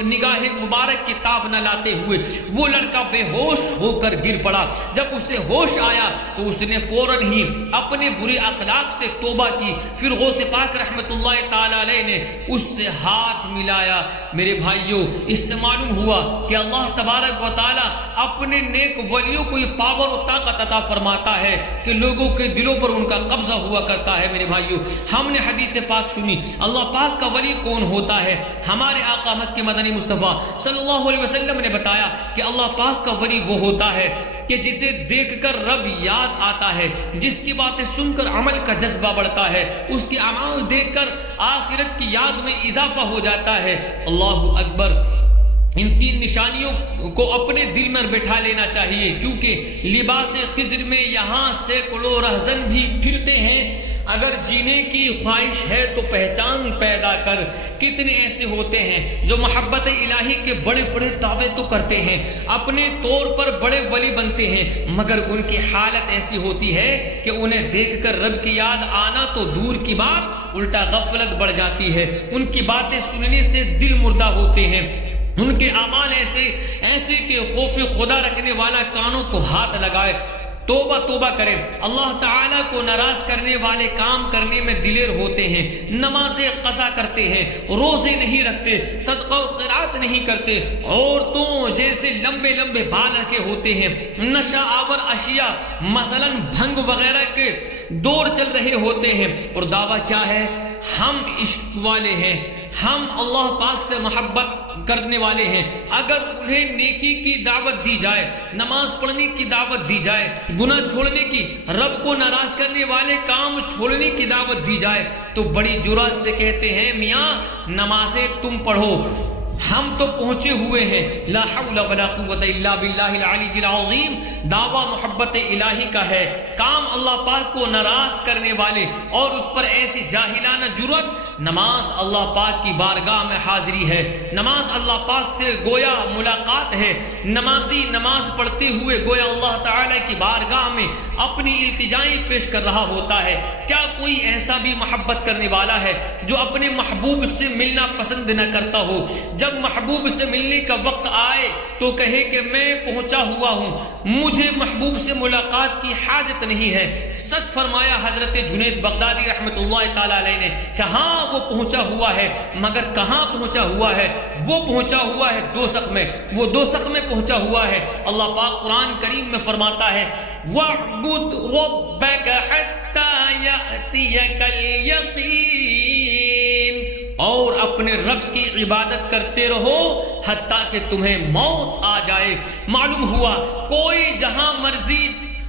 نگاہ مبارک کی تاب نہ لاتے ہوئے وہ لڑکا بے ہوش ہو کر گر پڑا۔ جب اسے ہوش آیا تو اس نے فوراً ہی اپنے برے اخلاق سے توبہ کی، پھر غوث پاک رحمت اللہ تعالی علیہ نے اس سے ہاتھ ملایا۔ میرے بھائیوں، اس سے معلوم ہوا کہ اللہ تبارک و تعالی اپنے نیک ولیوں کو یہ پاور و طاقت عطا فرماتا ہے کہ لوگوں کے دلوں پر ان کا قبضہ ہوا کرتا ہے۔ میرے بھائیوں، ہم نے حدیث پاک سنی، اللہ پاک کا ولی کون ہوتا ہے؟ ہمارے آقا مکہ مدنی مصطفیٰ صلی اللہ علیہ وسلم نے بتایا کہ اللہ پاک کا ولی وہ ہوتا ہے کہ جسے دیکھ کر رب یاد آتا ہے، جس کی باتیں سن کر عمل کا جذبہ بڑھتا ہے، اس کے اعمال دیکھ کر آخرت کی یاد میں اضافہ ہو جاتا ہے۔ اللہ اکبر! ان تین نشانیوں کو اپنے دل میں بٹھا لینا چاہیے، کیونکہ لباس خضر میں یہاں سینکڑوں رہزن بھی پھرتے ہیں۔ اگر جینے کی خواہش ہے تو پہچان پیدا کر۔ کتنے ایسے ہوتے ہیں جو محبت الہی کے بڑے بڑے دعوے تو کرتے ہیں، اپنے طور پر بڑے ولی بنتے ہیں، مگر ان کی حالت ایسی ہوتی ہے کہ انہیں دیکھ کر رب کی یاد آنا تو دور کی بات، الٹا غفلت بڑھ جاتی ہے۔ ان کی باتیں سننے سے دل مردہ ہوتے ہیں، ان کے اعمال ایسے کہ خوف خدا رکھنے والا کانوں کو ہاتھ لگائے۔ توبہ توبہ کریں، اللہ تعالیٰ کو ناراض کرنے والے کام کرنے میں دلیر ہوتے ہیں، نمازیں قضا کرتے ہیں، روزے نہیں رکھتے، صدقہ و خیرات نہیں کرتے، عورتوں جیسے لمبے لمبے بال رکھے ہوتے ہیں، نشہ آور اشیاء مثلا بھنگ وغیرہ کے دور چل رہے ہوتے ہیں، اور دعویٰ کیا ہے؟ ہم عشق والے ہیں، ہم اللہ پاک سے محبت کرنے والے ہیں۔ اگر انہیں نیکی کی دعوت دی جائے، نماز پڑھنے کی دعوت دی جائے، گناہ چھوڑنے کی، رب کو ناراض کرنے والے کام چھوڑنے کی دعوت دی جائے تو بڑی جرأت سے کہتے ہیں میاں نمازیں تم پڑھو، ہم تو پہنچے ہوئے ہیں۔ لا حول ولا قوت الا باللہ العلی العظیم۔ دعویٰ محبت الہی کا ہے، کام اللہ پاک کو ناراض کرنے والے اور اس پر ایسی جاہلانہ جرأت۔ نماز اللہ پاک کی بارگاہ میں حاضری ہے، نماز اللہ پاک سے گویا ملاقات ہے۔ نمازی نماز پڑھتے ہوئے گویا اللہ تعالی کی بارگاہ میں اپنی التجائیں پیش کر رہا ہوتا ہے۔ کیا کوئی ایسا بھی محبت کرنے والا ہے جو اپنے محبوب سے ملنا پسند نہ کرتا ہو؟ جب محبوب سے ملنے کا وقت آئے تو کہے کہ میں پہنچا ہوا ہوں، مجھے محبوب سے ملاقات کی حاجت نہیں ہے۔ سچ فرمایا حضرت جنید بغدادی رحمت اللہ تعالی علیہ نے کہ ہاں وہ پہنچا ہوا ہے، مگر کہاں پہنچا ہوا ہے؟ وہ پہنچا ہوا ہے دوزخ میں، وہ دوزخ میں پہنچا ہوا ہے۔ اللہ پاک قرآن کریم میں فرماتا ہے وَاعْبُدْ رَبَّكَ حَتَّى يَأْتِيَكَ الْيَقِينُ، اور اپنے رب کی عبادت کرتے رہو حتیٰ کہ تمہیں موت آ جائے۔ معلوم ہوا کوئی جہاں مرضی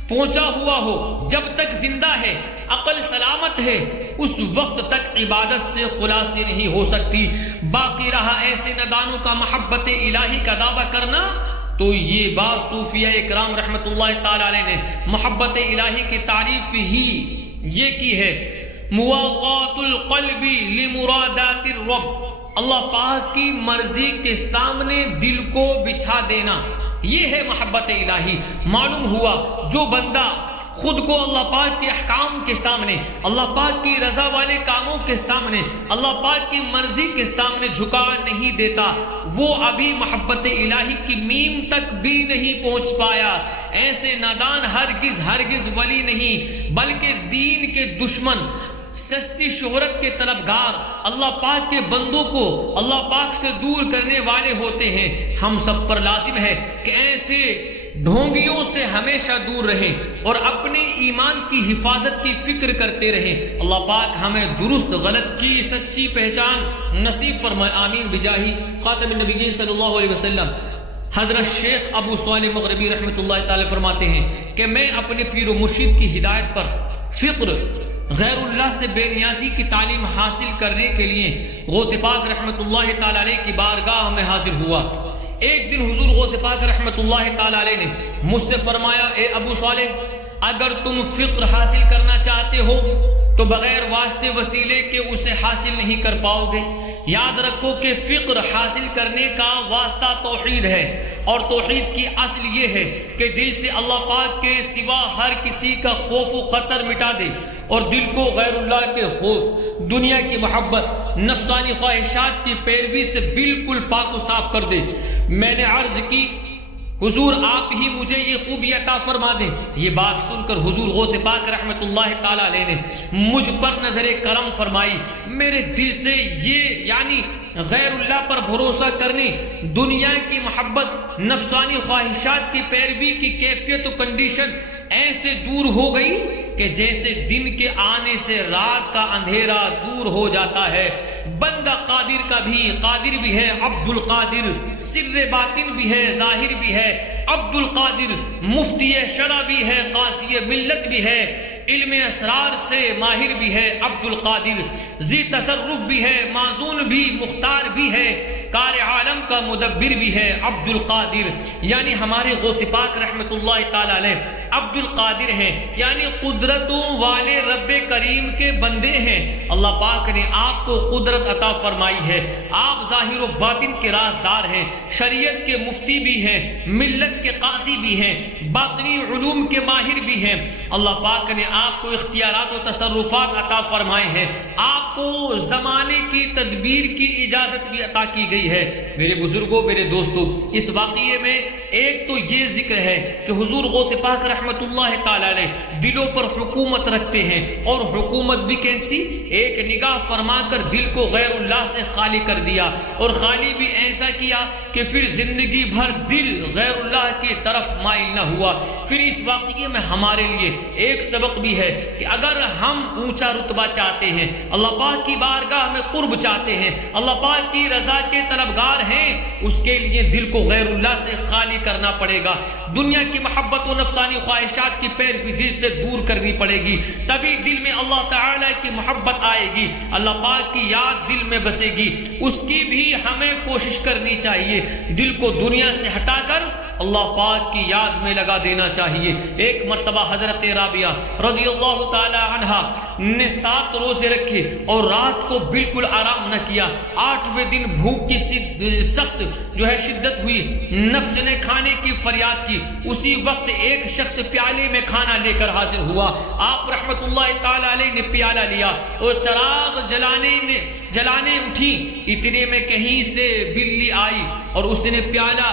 پہنچا ہوا ہو، جب تک زندہ ہے، عقل سلامت ہے، اس وقت تک عبادت سے خلاصی نہیں ہو سکتی۔ باقی رہا ایسے نادانوں کا محبت الہی کا دعویٰ کرنا، تو یہ بات صوفیہ اکرام رحمت اللہ تعالی علیہ نے محبت الہی کی تعریف ہی یہ کی ہے، مواقات القلب لمرادات الرب، اللہ پاک کی مرضی کے سامنے دل کو بچھا دینا، یہ ہے محبت الہی۔ معلوم ہوا جو بندہ خود کو اللہ پاک کے احکام کے سامنے، اللہ پاک کی رضا والے کاموں کے سامنے، اللہ پاک کی مرضی کے سامنے جھکا نہیں دیتا، وہ ابھی محبت الہی کی میم تک بھی نہیں پہنچ پایا۔ ایسے نادان ہرگز ولی نہیں، بلکہ دین کے دشمن، سستی شہرت کے طلبگار، اللہ پاک کے بندوں کو اللہ پاک سے دور کرنے والے ہوتے ہیں۔ ہم سب پر لازم ہے کہ ایسے ڈھونگیوں سے ہمیشہ دور رہیں اور اپنے ایمان کی حفاظت کی فکر کرتے رہیں۔ اللہ پاک ہمیں درست غلط کی سچی پہچان نصیب فرمائے، آمین بجاہی خاتم النبیین صلی اللہ علیہ وسلم۔ حضرت شیخ ابو صالح مغربی رحمۃ اللہ تعالی فرماتے ہیں کہ میں اپنے پیر و مرشد کی ہدایت پر فقر، غیر اللہ سے بے نیازی کی تعلیم حاصل کرنے کے لیے غوث پاک رحمت اللہ تعالی علیہ کی بارگاہ میں حاضر ہوا۔ ایک دن حضور غوث پاک رحمت اللہ تعالی علیہ نے مجھ سے فرمایا، اے ابو صالح، اگر تم فقر حاصل کرنا چاہتے ہو تو بغیر واسطے وسیلے کے اسے حاصل نہیں کر پاؤ گے۔ یاد رکھو کہ فقر حاصل کرنے کا واسطہ توحید ہے، اور توحید کی اصل یہ ہے کہ دل سے اللہ پاک کے سوا ہر کسی کا خوف و خطر مٹا دے، اور دل کو غیر اللہ کے خوف، دنیا کی محبت، نفسانی خواہشات کی پیروی سے بالکل پاک و صاف کر دے۔ میں نے عرض کی حضور آپ ہی مجھے یہ خوبی عطا فرما دیں۔ یہ بات سن کر حضور غوث پاک رحمت اللہ تعالی علیہ نے مجھ پر نظر کرم فرمائی۔ میرے دل سے یہ یعنی غیر اللہ پر بھروسہ کرنے، دنیا کی محبت، نفسانی خواہشات کی پیروی کی کیفیت و کنڈیشن ایسے دور ہو گئی کہ جیسے دن کے آنے سے رات کا اندھیرا دور ہو جاتا ہے۔ بندہ قادر کا بھی قادر بھی ہے، عبد القادر، سر باطن بھی ہے، ظاہر بھی ہے، عبد القادر، مفتی شرع بھی ہے، قاضی ملت بھی ہے، علم اسرار سے ماہر بھی ہے، عبد القادر، ذی تصرف بھی ہے، معزون بھی، مختار بھی ہے، کار عالم کا مدبر بھی ہے، عبد القادر۔ یعنی ہمارے غوث پاک رحمت اللہ تعالی علیہ عبد القادر ہیں، یعنی قدرتوں والے رب کریم کے بندے ہیں۔ اللہ پاک نے آپ کو قدرت عطا فرمائی ہے، آپ ظاہر و باطن کے رازدار ہیں، شریعت کے مفتی بھی ہیں، ملت کے قاضی بھی ہیں، باطنی علوم کے ماہر بھی ہیں۔ اللہ پاک نے آپ کو اختیارات و تصرفات عطا فرمائے ہیں، آپ کو زمانے کی تدبیر کی اجازت بھی عطا کی گئی ہے۔ میرے بزرگوں، میرے دوستوں، اس واقعے میں ایک تو یہ ذکر ہے کہ حضور غوث پاک رحمت اللہ تعالی علیہ دلوں پر حکومت رکھتے ہیں، اور حکومت بھی کیسی؟ ایک نگاہ فرما کر دل کو غیر اللہ سے خالی کر دیا، اور خالی بھی ایسا کیا کہ پھر زندگی بھر دل غیر اللہ کی طرف مائل نہ ہوا۔ پھر اس واقعے میں ہمارے لیے ایک سبق بھی ہے کہ اگر ہم اونچا رتبہ چاہتے ہیں، اللہ پاک کی بارگاہ میں قرب چاہتے ہیں، اللہ پاک کی رضا کے طلبگار ہیں، اس کے لیے دل کو غیر اللہ سے خالی کرنا پڑے گا۔ دنیا کی محبت و نفسانی خواہشات کی پیروی دل سے دور کرنی پڑے گی، تبھی دل میں اللہ تعالی کی محبت آئے گی، اللہ پاک کی یاد دل میں بسے گی۔ اس کی بھی ہمیں کوشش کرنی چاہیے، دل کو دنیا سے ہٹا کر اللہ پاک کی یاد میں لگا دینا چاہیے۔ ایک مرتبہ حضرت رابعہ رضی اللہ تعالی عنہا نے 7 روزے رکھے اور رات کو بالکل آرام نہ کیا۔ 8ویں دن بھوک کی سخت شدت ہوئی، نفس نے کھانے کی فریاد کی۔ اسی وقت ایک شخص پیالے میں کھانا لے کر حاضر ہوا۔ آپ رحمت اللہ تعالی علیہ نے پیالہ لیا اور چراغ جلانے اٹھی، اتنے میں کہیں سے بلی آئی اور اس نے پیالہ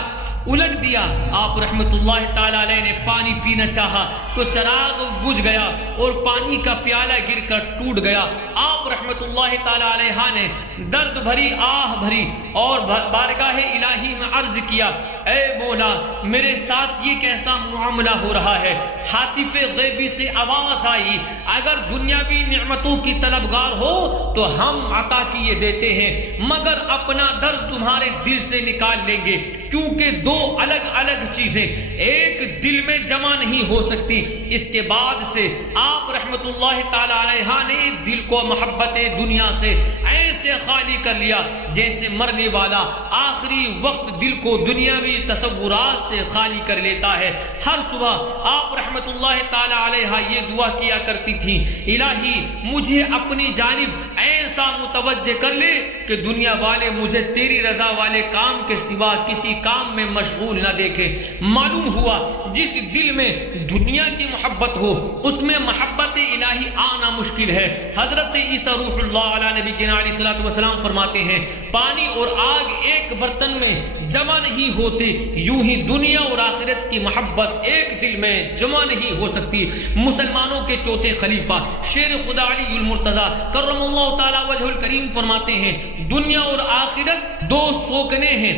الٹ دیا۔ آپ رحمت اللہ تعالی علیہ نے پانی پینا چاہا تو چراغ بجھ گیا اور پانی کا پیالہ گر کر ٹوٹ گیا۔ آپ رحمت اللہ تعالی علیہ نے درد بھری آہ بھری اور بارگاہ الہی میں عرض کیا، اے مولا میرے ساتھ یہ کیسا معاملہ ہو رہا ہے؟ حاطف غیبی سے آواز آئی، اگر دنیاوی نعمتوں کی طلبگار ہو تو ہم عطا کیے دیتے ہیں، مگر اپنا درد تمہارے دل سے نکال لیں گے، کیونکہ 2 الگ الگ چیزیں ایک دل میں جمع نہیں ہو سکتی۔ اس کے بعد سے آپ رحمت اللہ تعالی علیہ نے دل کو محبت دنیا سے ایسے خالی کر لیا جیسے مرنے والا آخری وقت دل کو دنیاوی تصورات سے خالی کر لیتا ہے۔ ہر صبح آپ رحمت اللہ تعالی علیہ یہ دعا کیا کرتی تھی، الہی مجھے اپنی جانب ایسا متوجہ کر لے کہ دنیا والے مجھے تیری رضا والے کام کے سوا کسی کام میں مشغول نہ دیکھے۔ معلوم ہوا جس دل میں دنیا کی محبت ہو اس میں محبت الہی آنا مشکل ہے۔ حضرت عیسیٰ روح اللہ علیہ نبی علیہ الصلوۃ والسلام فرماتے ہیں، پانی اور آگ ایک برتن میں جمع نہیں ہوتے، یوں ہی دنیا اور آخرت کی محبت ایک دل میں جمع نہیں ہو سکتی۔ مسلمانوں کے چوتھے خلیفہ شیر خدا علی المرتضیٰ کرم اللہ تعالی وجہ الکریم فرماتے ہیں، دنیا اور آخرت 2 سوکنے ہیں،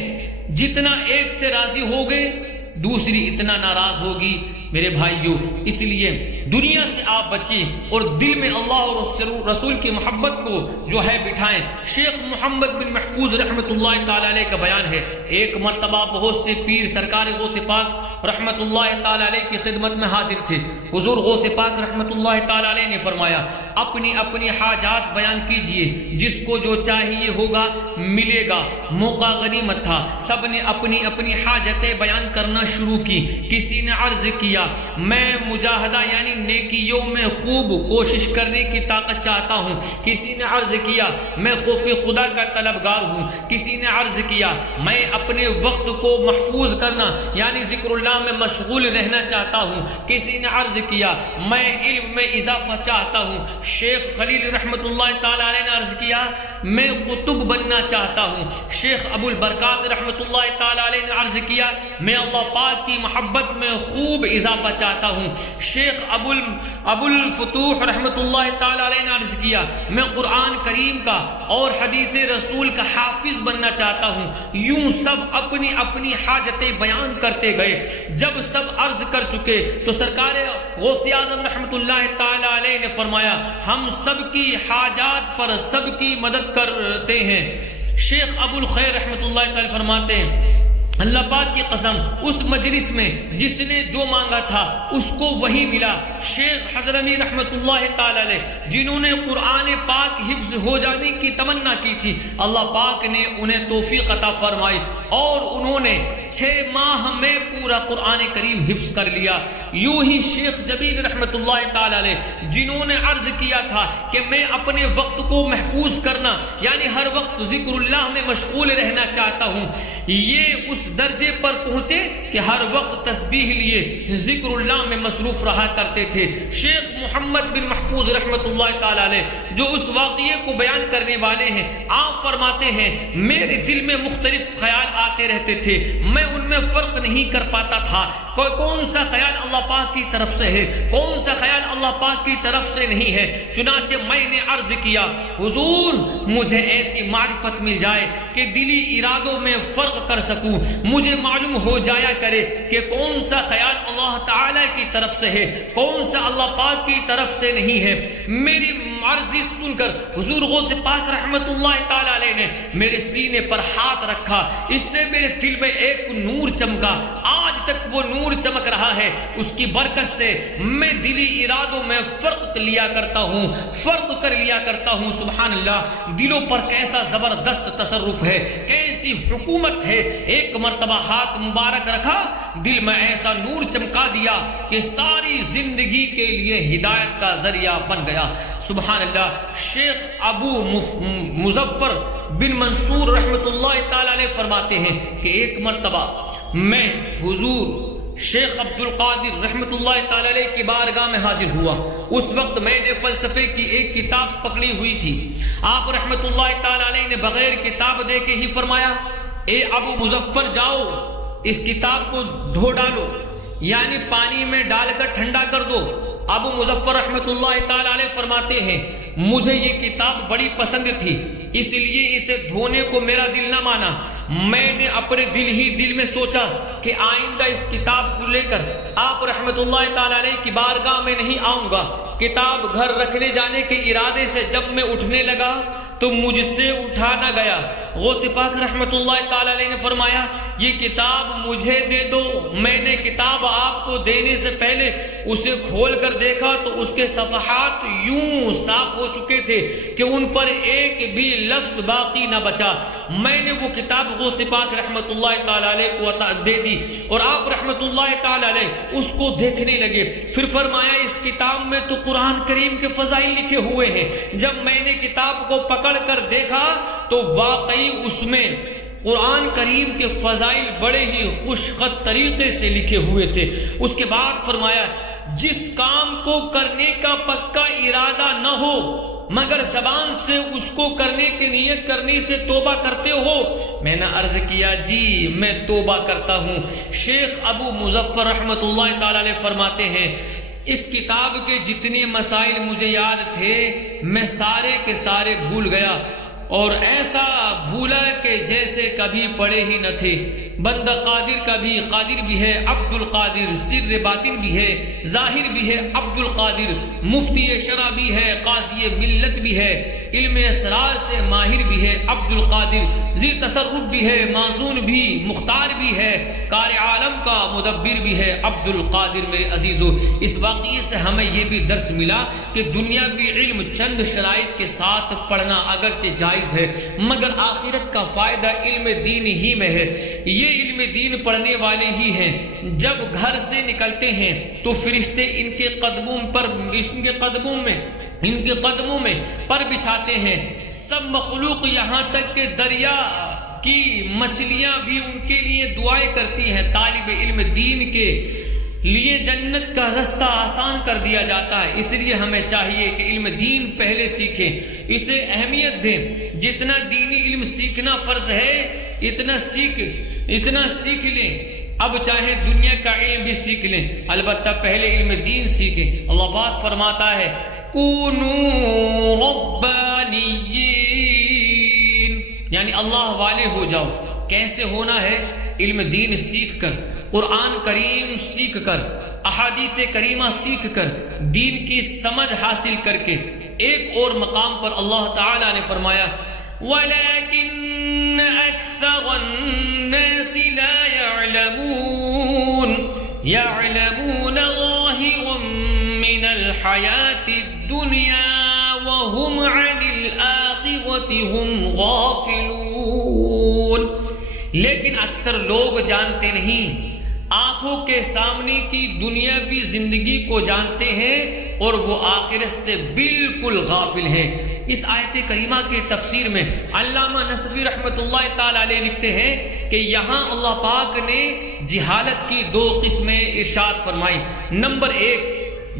جتنا ایک سے راضی ہو گئے دوسری اتنا ناراض ہوگی۔ میرے بھائیوں، اس لیے دنیا سے آپ بچیں اور دل میں اللہ اور رسول کی محبت کو بٹھائیں۔ شیخ محمد بن محفوظ رحمت اللہ تعالی علیہ کا بیان ہے، ایک مرتبہ بہت سے پیر سرکار غوث پاک رحمت اللہ تعالی علیہ کی خدمت میں حاضر تھے۔ حضور غوث پاک رحمت اللہ تعالی علیہ نے فرمایا، اپنی اپنی حاجات بیان کیجئے، جس کو جو چاہیے ہوگا ملے گا۔ موقع غنیمت تھا، سب نے اپنی اپنی حاجتیں بیان کرنا شروع کی۔ کسی نے عرض کیا میں مجاہدہ یعنی نیکیوں میں خوب کوشش کرنے کی طاقت چاہتا ہوں۔ کسی نے عرض کیا میں خوف خدا کا طلبگار ہوں۔ کسی نے عرض کیا میں اپنے وقت کو محفوظ کرنا یعنی ذکر اللہ میں مشغول رہنا چاہتا ہوں۔ کسی نے عرض کیا میں علم میں اضافہ چاہتا ہوں۔ شیخ خلیل رحمۃ اللہ تعالی علیہ نے عرض کیا میں قطب بننا چاہتا ہوں۔ شیخ ابو البرکات رحمۃ اللہ تعالی علیہ نے عرض کیا میں اللہ پاک کی محبت میں خوب اضافہ چاہتا ہوں۔ شیخ ابو الفتوح رحمۃ اللہ تعالی علیہ نے عرض کیا میں قرآن کریم کا اور حدیث رسول کا حافظ بننا چاہتا ہوں۔ یوں سب اپنی اپنی حاجتیں بیان کرتے گئے۔ جب سب عرض کر چکے تو سرکار غوث اعظم رحمۃ اللہ تعالی علیہ نے فرمایا ہم سب کی حاجات پر سب کی مدد کرتے ہیں۔ شیخ ابو الخیر رحمۃ اللہ تعالی فرماتے ہیں اللہ پاک کی قسم اس مجلس میں جس نے جو مانگا تھا اس کو وہی ملا۔ شیخ حضرمی رحمت اللہ تعالی علیہ جنہوں نے قرآن پاک حفظ ہو جانے کی تمنا کی تھی، اللہ پاک نے انہیں توفیق عطا فرمائی اور انہوں نے 6 ماہ میں پورا قرآن کریم حفظ کر لیا۔ یوں ہی شیخ جبیل رحمت اللہ تعالی علیہ جنہوں نے عرض کیا تھا کہ میں اپنے وقت کو محفوظ کرنا یعنی ہر وقت ذکر اللہ میں مشغول رہنا چاہتا ہوں، یہ اس درجے پر پہنچے کہ ہر وقت تسبیح لیے ذکر اللہ میں مصروف رہا کرتے تھے۔ شیخ محمد بن محفوظ رحمت اللہ تعالی علیہ جو اس واقعے کو بیان کرنے والے ہیں، آپ فرماتے ہیں میرے دل میں مختلف خیال آتے رہتے تھے، میں ان میں فرق نہیں کر پاتا تھا کون سا خیال اللہ پاک کی طرف سے ہے کون سا خیال اللہ پاک کی طرف سے نہیں ہے۔ چنانچہ میں نے عرض کیا حضور مجھے ایسی معرفت مل جائے کہ دلی ارادوں میں فرق کر سکوں، مجھے معلوم ہو جایا کرے کہ کون سا خیال اللہ تعالی کی طرف سے ہے کون سا اللہ پاک کی طرف سے نہیں ہے۔ میری عرضی سن کر حضور غوث پاک رحمت اللہ تعالی علیہ نے میرے سینے پر ہاتھ رکھا، اس سے میرے دل میں ایک نور چمکا، آج تک وہ نور چمک رہا ہے۔ اس کی برکت سے میں دلی ارادوں میں فرق کر لیا کرتا ہوں۔ سبحان اللہ، دلوں پر کیسا زبردست تصرف ہے، کیسی حکومت ہے۔ ایک مرتبہ ہاتھ مبارک رکھا، دل میں ایسا نور چمکا دیا کہ ساری زندگی کے لیے ہدایت کا ذریعہ بن گیا۔ سبحان اللہ۔ شیخ ابو مظفر بن منصور رحمت اللہ تعالی علیہ فرماتے ہیں کہ ایک مرتبہ میں حضور شیخ عبد القادر رحمت اللہ تعالی علیہ کی بارگاہ میں حاضر ہوا۔ اس وقت میں نے فلسفے کی ایک کتاب پکڑی ہوئی تھی۔ آپ رحمت اللہ تعالی علیہ نے بغیر کتاب دیکھے ہی فرمایا اے ابو مظفر جاؤ اس کتاب کو دھو ڈالو یعنی پانی میں ڈال کر ٹھنڈا کر دو۔ ابو مظفر رحمت اللہ تعالی علیہ فرماتے ہیں مجھے یہ کتاب بڑی پسند تھی، اس لیے اسے دھونے کو میرا دل نہ مانا۔ میں نے اپنے دل میں سوچا کہ آئندہ اس کتاب کو لے کر آپ رحمت اللہ تعالی علیہ کی بارگاہ میں نہیں آؤں گا۔ کتاب گھر رکھنے جانے کے ارادے سے جب میں اٹھنے لگا تو مجھ سے اٹھا نہ گیا۔ غوث پاک رحمت اللہ تعالی علیہ نے فرمایا یہ کتاب مجھے دے دو۔ میں نے کتاب آپ کو دینے سے پہلے اسے کھول کر دیکھا تو اس کے صفحات یوں صاف ہو چکے تھے کہ ان پر ایک بھی لفظ باقی نہ بچا۔ میں نے وہ کتاب غوث پاک رحمت اللہ تعالی علیہ کو دے دی اور آپ رحمت اللہ تعالی علیہ اس کو دیکھنے لگے۔ پھر فرمایا اس کتاب میں تو قرآن کریم کے فضائل لکھے ہوئے ہیں۔ جب میں نے کتاب کو پکڑ کر دیکھا تو واقعی اس میں قرآن کریم کے فضائل بڑے ہی خوشخط طریقے سے لکھے ہوئے تھے۔ اس کے بعد فرمایا جس کام کو کرنے کا پکا ارادہ نہ ہو مگر زبان سے اس کو کرنے کی نیت کرنے سے توبہ کرتے ہو۔ میں نے عرض کیا جی میں توبہ کرتا ہوں۔ شیخ ابو مظفر رحمت اللہ تعالی علیہ فرماتے ہیں اس کتاب کے جتنے مسائل مجھے یاد تھے میں سارے کے سارے بھول گیا اور ایسا بھولا کہ جیسے کبھی پڑھے ہی نہ تھے۔ بندہ قادر کا بھی قادر بھی ہے، عبد القادر، سر باطن بھی ہے، ظاہر بھی ہے عبد القادر، مفتی شرع بھی ہے، قاضی ملت بھی ہے، علم اسرار سے ماہر بھی ہے عبد القادر، ذی تصرف بھی ہے، معزون بھی، مختار بھی ہے، کار عالم کا مدبر بھی ہے عبد القادر۔ میرے عزیزو، اس واقعے سے ہمیں یہ بھی درس ملا کہ دنیاوی علم چند شرائط کے ساتھ پڑھنا اگرچہ جائز ہے، مگر آخرت کا فائدہ علم دین ہی میں ہے۔ یہ علم دین پڑھنے والے ہی ہیں، جب گھر سے نکلتے ہیں تو فرشتے ان کے قدموں میں پر بچھاتے ہیں۔ سب مخلوق یہاں تک کہ دریا کی مچھلیاں بھی ان کے لیے دعائیں کرتی ہیں۔ طالب علم دین کے لیے جنت کا رستہ آسان کر دیا جاتا ہے۔ اس لیے ہمیں چاہیے کہ علم دین پہلے سیکھیں، اسے اہمیت دیں۔ جتنا دینی علم سیکھنا فرض ہے اتنا سیکھ لیں، اب چاہے دنیا کا علم بھی سیکھ لیں، البتہ پہلے علم دین سیکھیں۔ اللہ پاک فرماتا ہے کونوا ربانیین، یعنی اللہ والے ہو جاؤ۔ کیسے ہونا ہے؟ علم دین سیکھ کر، قرآن کریم سیکھ کر، احادیث کریمہ سیکھ کر، دین کی سمجھ حاصل کر کے۔ ایک اور مقام پر اللہ تعالیٰ نے فرمایا وَلَكِنَّ أَكْثَرَ النَّاسِ لَا يَعْلَمُونَ ظَاهِرًا مِنَ الْحَيَاةِ الدُّنْيَا وَهُمْ عَنِ الْآخِرَةِ هُمْ غَافِلُونَ۔ لیکن اکثر لوگ جانتے نہیں، آنکھوں کے سامنے کی دنیاوی زندگی کو جانتے ہیں اور وہ آخرت سے بالکل غافل ہیں۔ اس آیت کریمہ کے تفسیر میں علامہ نصفی رحمۃ اللہ تعالی علیہ لکھتے ہیں کہ یہاں اللہ پاک نے جہالت کی دو قسمیں ارشاد فرمائی۔ نمبر ایک،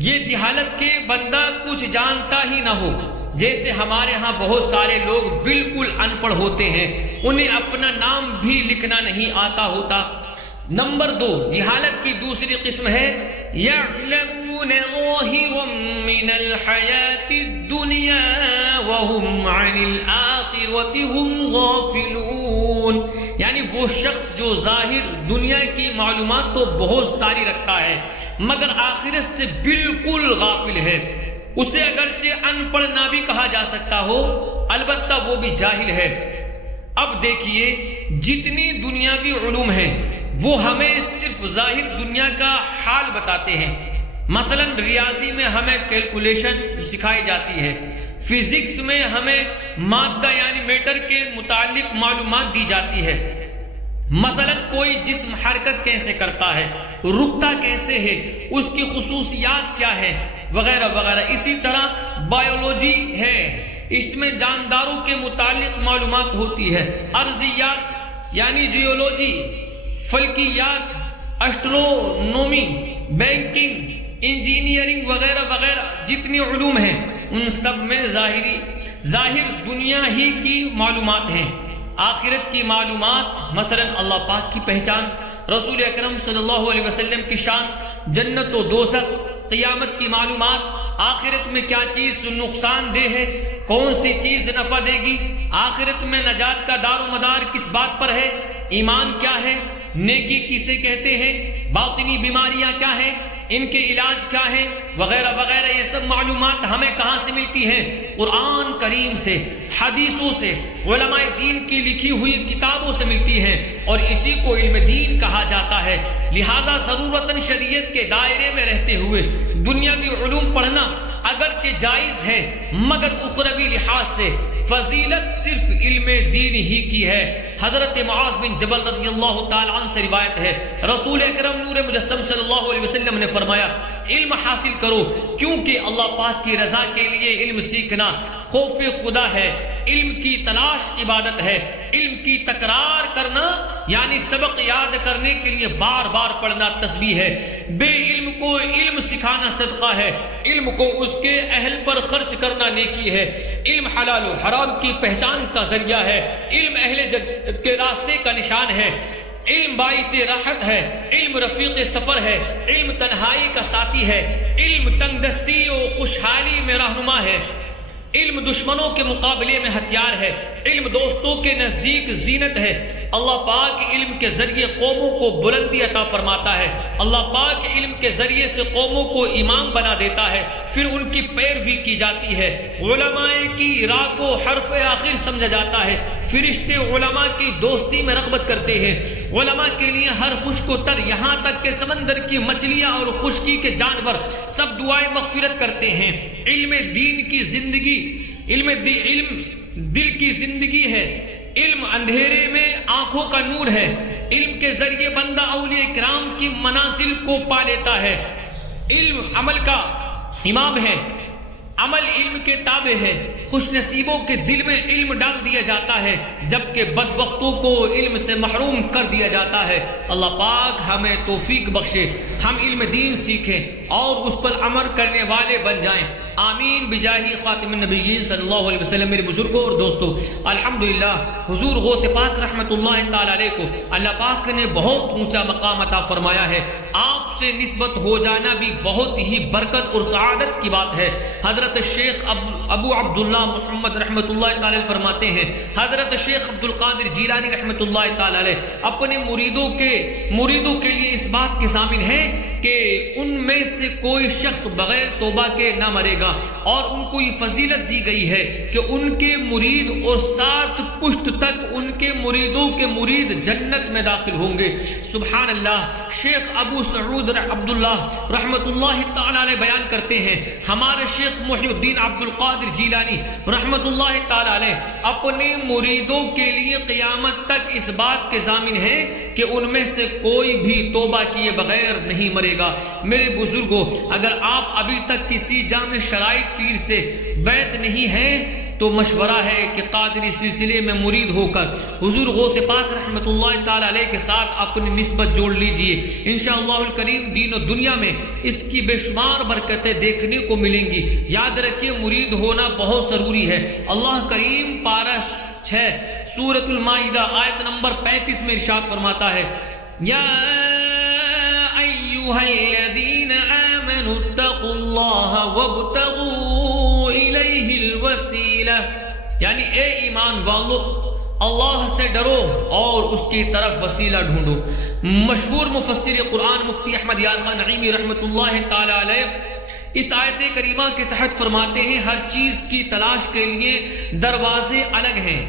یہ جہالت کے بندہ کچھ جانتا ہی نہ ہو، جیسے ہمارے ہاں بہت سارے لوگ بالکل ان پڑھ ہوتے ہیں، انہیں اپنا نام بھی لکھنا نہیں آتا ہوتا۔ نمبر دو، جہالت کی دوسری قسم ہے یعلمون ظاہرا من الحیاۃ الدنیا وهم عن الآخرۃ هم غافلون، یعنی وہ شخص جو ظاہر دنیا کی معلومات تو بہت ساری رکھتا ہے مگر آخرت سے بالکل غافل ہے۔ اسے اگرچہ ان پڑھ نہ بھی کہا جا سکتا ہو، البتہ وہ بھی جاہل ہے۔ اب دیکھیے، جتنی دنیاوی علوم ہیں وہ ہمیں صرف ظاہر دنیا کا حال بتاتے ہیں۔ مثلا ریاضی میں ہمیں کیلکولیشن سکھائی جاتی ہے، فزکس میں ہمیں مادہ یعنی میٹر کے متعلق معلومات دی جاتی ہے۔ مثلا کوئی جسم حرکت کیسے کرتا ہے، رکتا کیسے ہے، اس کی خصوصیات کیا ہے، وغیرہ وغیرہ۔ اسی طرح بایولوجی ہے، اس میں جانداروں کے متعلق معلومات ہوتی ہے۔ ارضیات یعنی جیولوجی، فلکیات، اسٹرونومی، بینکنگ، انجینئرنگ وغیرہ وغیرہ، جتنی علوم ہیں ان سب میں ظاہر دنیا ہی کی معلومات ہیں۔ آخرت کی معلومات، مثلا اللہ پاک کی پہچان، رسول اکرم صلی اللہ علیہ وسلم کی شان، جنت و دوزخ، قیامت کی معلومات، آخرت میں کیا چیز نقصان دہ ہے، کون سی چیز نفع دے گی، آخرت میں نجات کا دار و مدار کس بات پر ہے، ایمان کیا ہے، نیکی کسے کہتے ہیں، باطنی بیماریاں کیا ہیں، ان کے علاج کیا ہیں، وغیرہ وغیرہ۔ یہ سب معلومات ہمیں کہاں سے ملتی ہیں؟ قرآن کریم سے، حدیثوں سے، علماء دین کی لکھی ہوئی کتابوں سے ملتی ہیں، اور اسی کو علم دین کہا جاتا ہے۔ لہذا ضرورتاً شریعت کے دائرے میں رہتے ہوئے دنیاوی علوم پڑھنا اگرچہ جائز ہے، مگر اخروی لحاظ سے فضیلت صرف علم دین ہی کی ہے۔ حضرت معاذ بن جبل رضی اللہ تعالی عنہ سے روایت ہے، رسول اکرم نور مجسم صلی اللہ علیہ وسلم نے فرمایا، علم حاصل کرو، کیونکہ اللہ پاک کی رضا کے لیے علم سیکھنا خوف خدا ہے، علم کی تلاش عبادت ہے، علم کی تکرار کرنا یعنی سبق یاد کرنے کے لیے بار بار پڑھنا تسبیح ہے، بے علم کو علم سکھانا صدقہ ہے، علم کو اس کے اہل پر خرچ کرنا نیکی ہے، علم حلال و حرام کی پہچان کا ذریعہ ہے، علم اہل جنت کے راستے کا نشان ہے، علم باعث راحت ہے، علم رفیق سفر ہے، علم تنہائی کا ساتھی ہے، علم تنگ دستی و خوشحالی میں رہنما ہے، علم دشمنوں کے مقابلے میں ہتھیار ہے، علم دوستوں کے نزدیک زینت ہے، اللہ پاک علم کے ذریعے قوموں کو بلندی عطا فرماتا ہے، اللہ پاک علم کے ذریعے سے قوموں کو امام بنا دیتا ہے، پھر ان کی پیروی کی جاتی ہے، علماء کی راہ کو حرف آخر سمجھا جاتا ہے، فرشتے علماء کی دوستی میں رغبت کرتے ہیں، علماء کے لیے ہر خشک و تر یہاں تک کہ سمندر کی مچھلیاں اور خشکی کے جانور سب دعائیں مغفرت کرتے ہیں۔ علم دین کی زندگی، علم دل کی زندگی ہے، علم اندھیرے میں آنکھوں کا نور ہے، علم کے ذریعے بندہ اولیاء کرام کی منازل کو پا لیتا ہے، علم عمل کا امام ہے، عمل علم کے تابع ہے، خوش نصیبوں کے دل میں علم ڈال دیا جاتا ہے جبکہ بدبختوں کو علم سے محروم کر دیا جاتا ہے۔ اللہ پاک ہمیں توفیق بخشے، ہم علم دین سیکھیں اور اس پر عمل کرنے والے بن جائیں، آمین بجاہ خاتم النبیین صلی اللہ علیہ وسلم۔ میرے بزرگوں اور دوستوں، الحمدللہ حضور غوث پاک رحمت اللہ تعالی علیہ کو اللہ پاک نے بہت اونچا مقام عطا فرمایا ہے، آپ سے نسبت ہو جانا بھی بہت ہی برکت اور سعادت کی بات ہے۔ حضرت شیخ ابو عبداللہ محمد رحمت اللہ تعالی علیہ فرماتے ہیں، حضرت شیخ عبد القادر جیلانی رحمت اللہ تعالی علیہ اپنے مریدوں کے لیے اس بات کے ضامن ہیں کہ ان میں سے کوئی شخص بغیر توبہ کے نہ مرے گا، اور ان کو یہ فضیلت دی گئی ہے کہ ان کے مرید اور 7 پشت تک ان کے مریدوں کے مرید جنت میں داخل ہوں گے۔ سبحان اللہ۔ شیخ ابو سعود عبداللہ رحمت اللہ تعالی علیہ بیان کرتے ہیں، ہمارے شیخ محی الدین عبد القادر جیلانی رحمت اللہ تعالی علیہ اپنے مریدوں کے لیے قیامت تک اس بات کے ضامن ہیں کہ ان میں سے کوئی بھی توبہ کیے بغیر نہیں مرے گا۔ میرے بزرگوں، اگر آپ ابھی تک کسی جامع شرائط پیر سے بیعت نہیں ہیں تو مشورہ ہے کہ قادری سلسلے میں مرید ہو کر حضور غوث پاک رحمت اللہ تعالی علیہ کے ساتھ اپنی نسبت جوڑ لیجئے، انشاءاللہ الکریم دین و دنیا میں اس کی بے شمار برکتیں دیکھنے کو ملیں گی۔ یاد رکھیے مرید ہونا بہت ضروری ہے۔ اللہ کریم پارہ 6 سورۃ المائدہ آیت نمبر 35 میں ارشاد فرماتا ہے، یا ایھا الذین آمنوا اتقوا اللہ وابتغوا الیہ الوسیلہ، یعنی اے ایمان والو اللہ سے ڈرو اور اس کی طرف وسیلہ ڈھونڈو۔ مشہور مفسر قرآن مفتی احمد یار خان نعیمی رحمت اللہ تعالی علیہ اس آیت کریمہ کے تحت فرماتے ہیں، ہر چیز کی تلاش کے لیے دروازے الگ ہیں،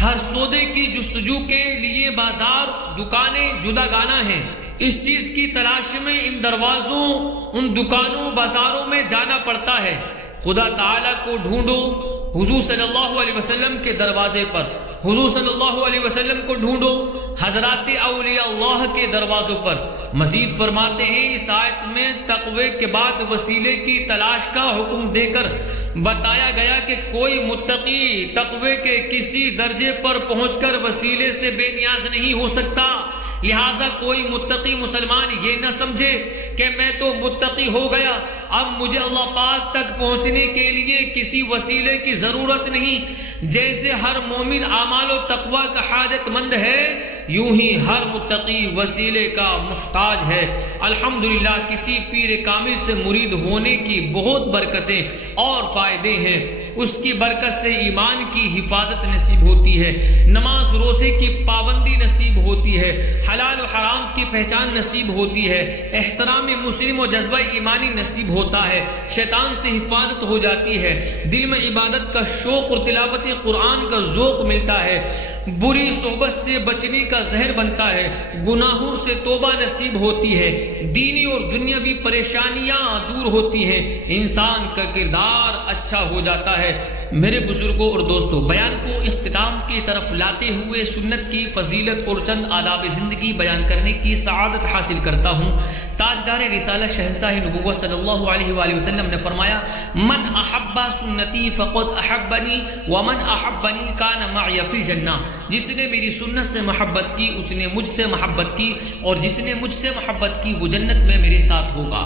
ہر سودے کی جستجو کے لیے بازار دکانیں جداگانہ ہیں، اس چیز کی تلاش میں ان دروازوں ان دکانوں بازاروں میں جانا پڑتا ہے۔ خدا تعالیٰ کو ڈھونڈو حضور صلی اللہ علیہ وسلم کے دروازے پر، حضور صلی اللہ علیہ وسلم کو ڈھونڈو حضرات اولیاء اللہ کے دروازوں پر۔ مزید فرماتے ہیں اس آیت میں تقوی کے بعد وسیلے کی تلاش کا حکم دے کر بتایا گیا کہ کوئی متقی تقوی کے کسی درجے پر پہنچ کر وسیلے سے بے نیاز نہیں ہو سکتا، لہٰذا کوئی متقی مسلمان یہ نہ سمجھے کہ میں تو متقی ہو گیا، اب مجھے اللہ پاک تک پہنچنے کے لیے کسی وسیلے کی ضرورت نہیں۔ جیسے ہر مومن اعمال و تقوی کا حاجت مند ہے، یوں ہی ہر متقی وسیلے کا محتاج ہے۔ الحمدللہ کسی پیر کامل سے مرید ہونے کی بہت برکتیں اور فائدے ہیں، اس کی برکت سے ایمان کی حفاظت نصیب ہوتی ہے، نماز روزے کی پابندی نصیب ہوتی ہے، حلال و حرام کی پہچان نصیب ہوتی ہے، احترام مسلم و جذبہ ایمانی نصیب ہوتا ہے، شیطان سے حفاظت ہو جاتی ہے، دل میں عبادت کا شوق اور تلاوت قرآن کا ذوق ملتا ہے، بری صحبت سے بچنے کا زہر بنتا ہے، گناہوں سے توبہ نصیب ہوتی ہے، دینی اور دنیاوی پریشانیاں دور ہوتی ہیں، انسان کا کردار اچھا ہو جاتا ہے۔ میرے بزرگوں اور دوستوں، بیان کو اختتام کی طرف لاتے ہوئے سنت کی فضیلت اور چند آداب زندگی بیان کرنے کی سعادت حاصل کرتا ہوں۔ تاجدار رسالہ شہنشاہ نبوت صلی اللہ علیہ وآلہ وسلم نے فرمایا، من احب سنتی فقد احبنی ومن احبنی کان معی فی الجنہ، جس نے میری سنت سے محبت کی اس نے مجھ سے محبت کی، اور جس نے مجھ سے محبت کی وہ جنت میں میرے ساتھ ہوگا۔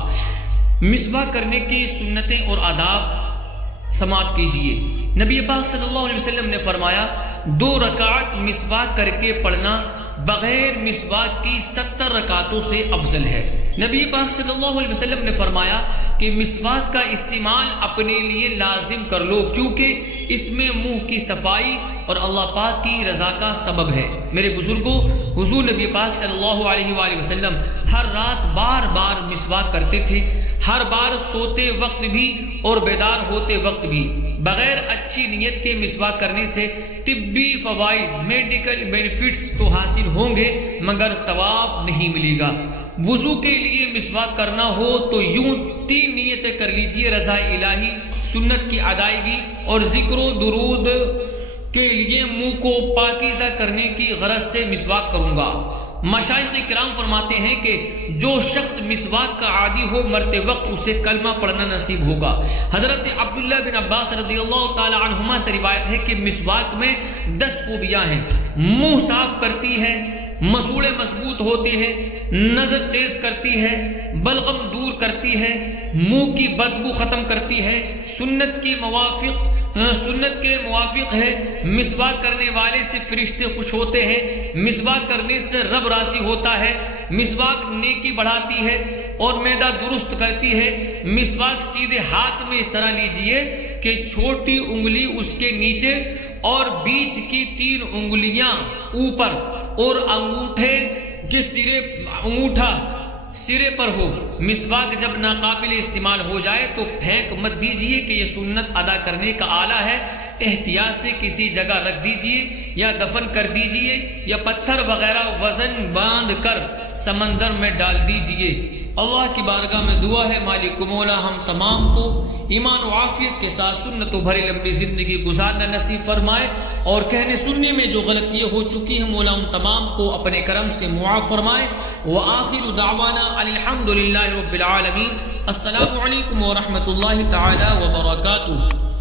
مسواک کرنے کی سنتیں اور آداب سماعت کیجئے۔ نبی پاک صلی اللہ علیہ وسلم نے فرمایا، 2 رکعت مسواک کر کے پڑھنا بغیر مسواک کی 70 رکعتوں سے افضل ہے۔ نبی پاک صلی اللہ علیہ وسلم نے فرمایا کہ مسواک کا استعمال اپنے لیے لازم کر لو، کیونکہ اس میں منہ کی صفائی اور اللہ پاک کی رضا کا سبب ہے۔ میرے بزرگوں، حضور نبی پاک صلی اللہ علیہ وآلہ وسلم ہر رات بار بار مسواک کرتے تھے، ہر بار سوتے وقت بھی اور بیدار ہوتے وقت بھی۔ بغیر اچھی نیت کے مسواک کرنے سے طبی فوائد، میڈیکل بینیفٹس تو حاصل ہوں گے مگر ثواب نہیں ملے گا۔ وضو کے لیے مسواک کرنا ہو تو یوں 3 نیتیں کر لیجئے: رضا الہی، سنت کی ادائیگی اور ذکر و درود کے لیے منہ کو پاکیزہ کرنے کی غرض سے مسواک کروں گا۔ مشائخ کرام فرماتے ہیں کہ جو شخص مسواک کا عادی ہو مرتے وقت اسے کلمہ پڑھنا نصیب ہوگا۔ حضرت عبداللہ بن عباس رضی اللہ تعالی عنہما سے روایت ہے کہ مسواک میں 10 خوبیاں ہیں: منہ صاف کرتی ہے، مسوڑے مضبوط ہوتے ہیں، نظر تیز کرتی ہے، بلغم دور کرتی ہے، منہ کی بدبو ختم کرتی ہے، سنت کے موافق ہے، مسواک کرنے والے سے فرشتے خوش ہوتے ہیں، مسواک کرنے سے رب راضی ہوتا ہے، مسواک نیکی بڑھاتی ہے اور معدہ درست کرتی ہے۔ مسواک سیدھے ہاتھ میں اس طرح لیجئے کہ چھوٹی انگلی اس کے نیچے اور بیچ کی 3 انگلیاں اوپر اور انگوٹھے کے انگوٹھا سرے پر ہو۔ مسواک جب ناقابل استعمال ہو جائے تو پھینک مت دیجئے کہ یہ سنت ادا کرنے کا آلہ ہے، احتیاط سے کسی جگہ رکھ دیجئے یا دفن کر دیجئے یا پتھر وغیرہ وزن باندھ کر سمندر میں ڈال دیجئے۔ اللہ کی بارگاہ میں دعا ہے مالک مولا ہم تمام کو ایمان و عافیت کے ساتھ سنت و بھری لمبی زندگی گزارنا نصیب فرمائے، اور کہنے سننے میں جو غلطیاں ہو چکی ہیں مولا ان تمام کو اپنے کرم سے معاف فرمائے۔ وآخر دعوانا الحمد للہ رب العالمین۔ السلام علیکم ورحمۃ اللہ تعالی وبرکاتہ۔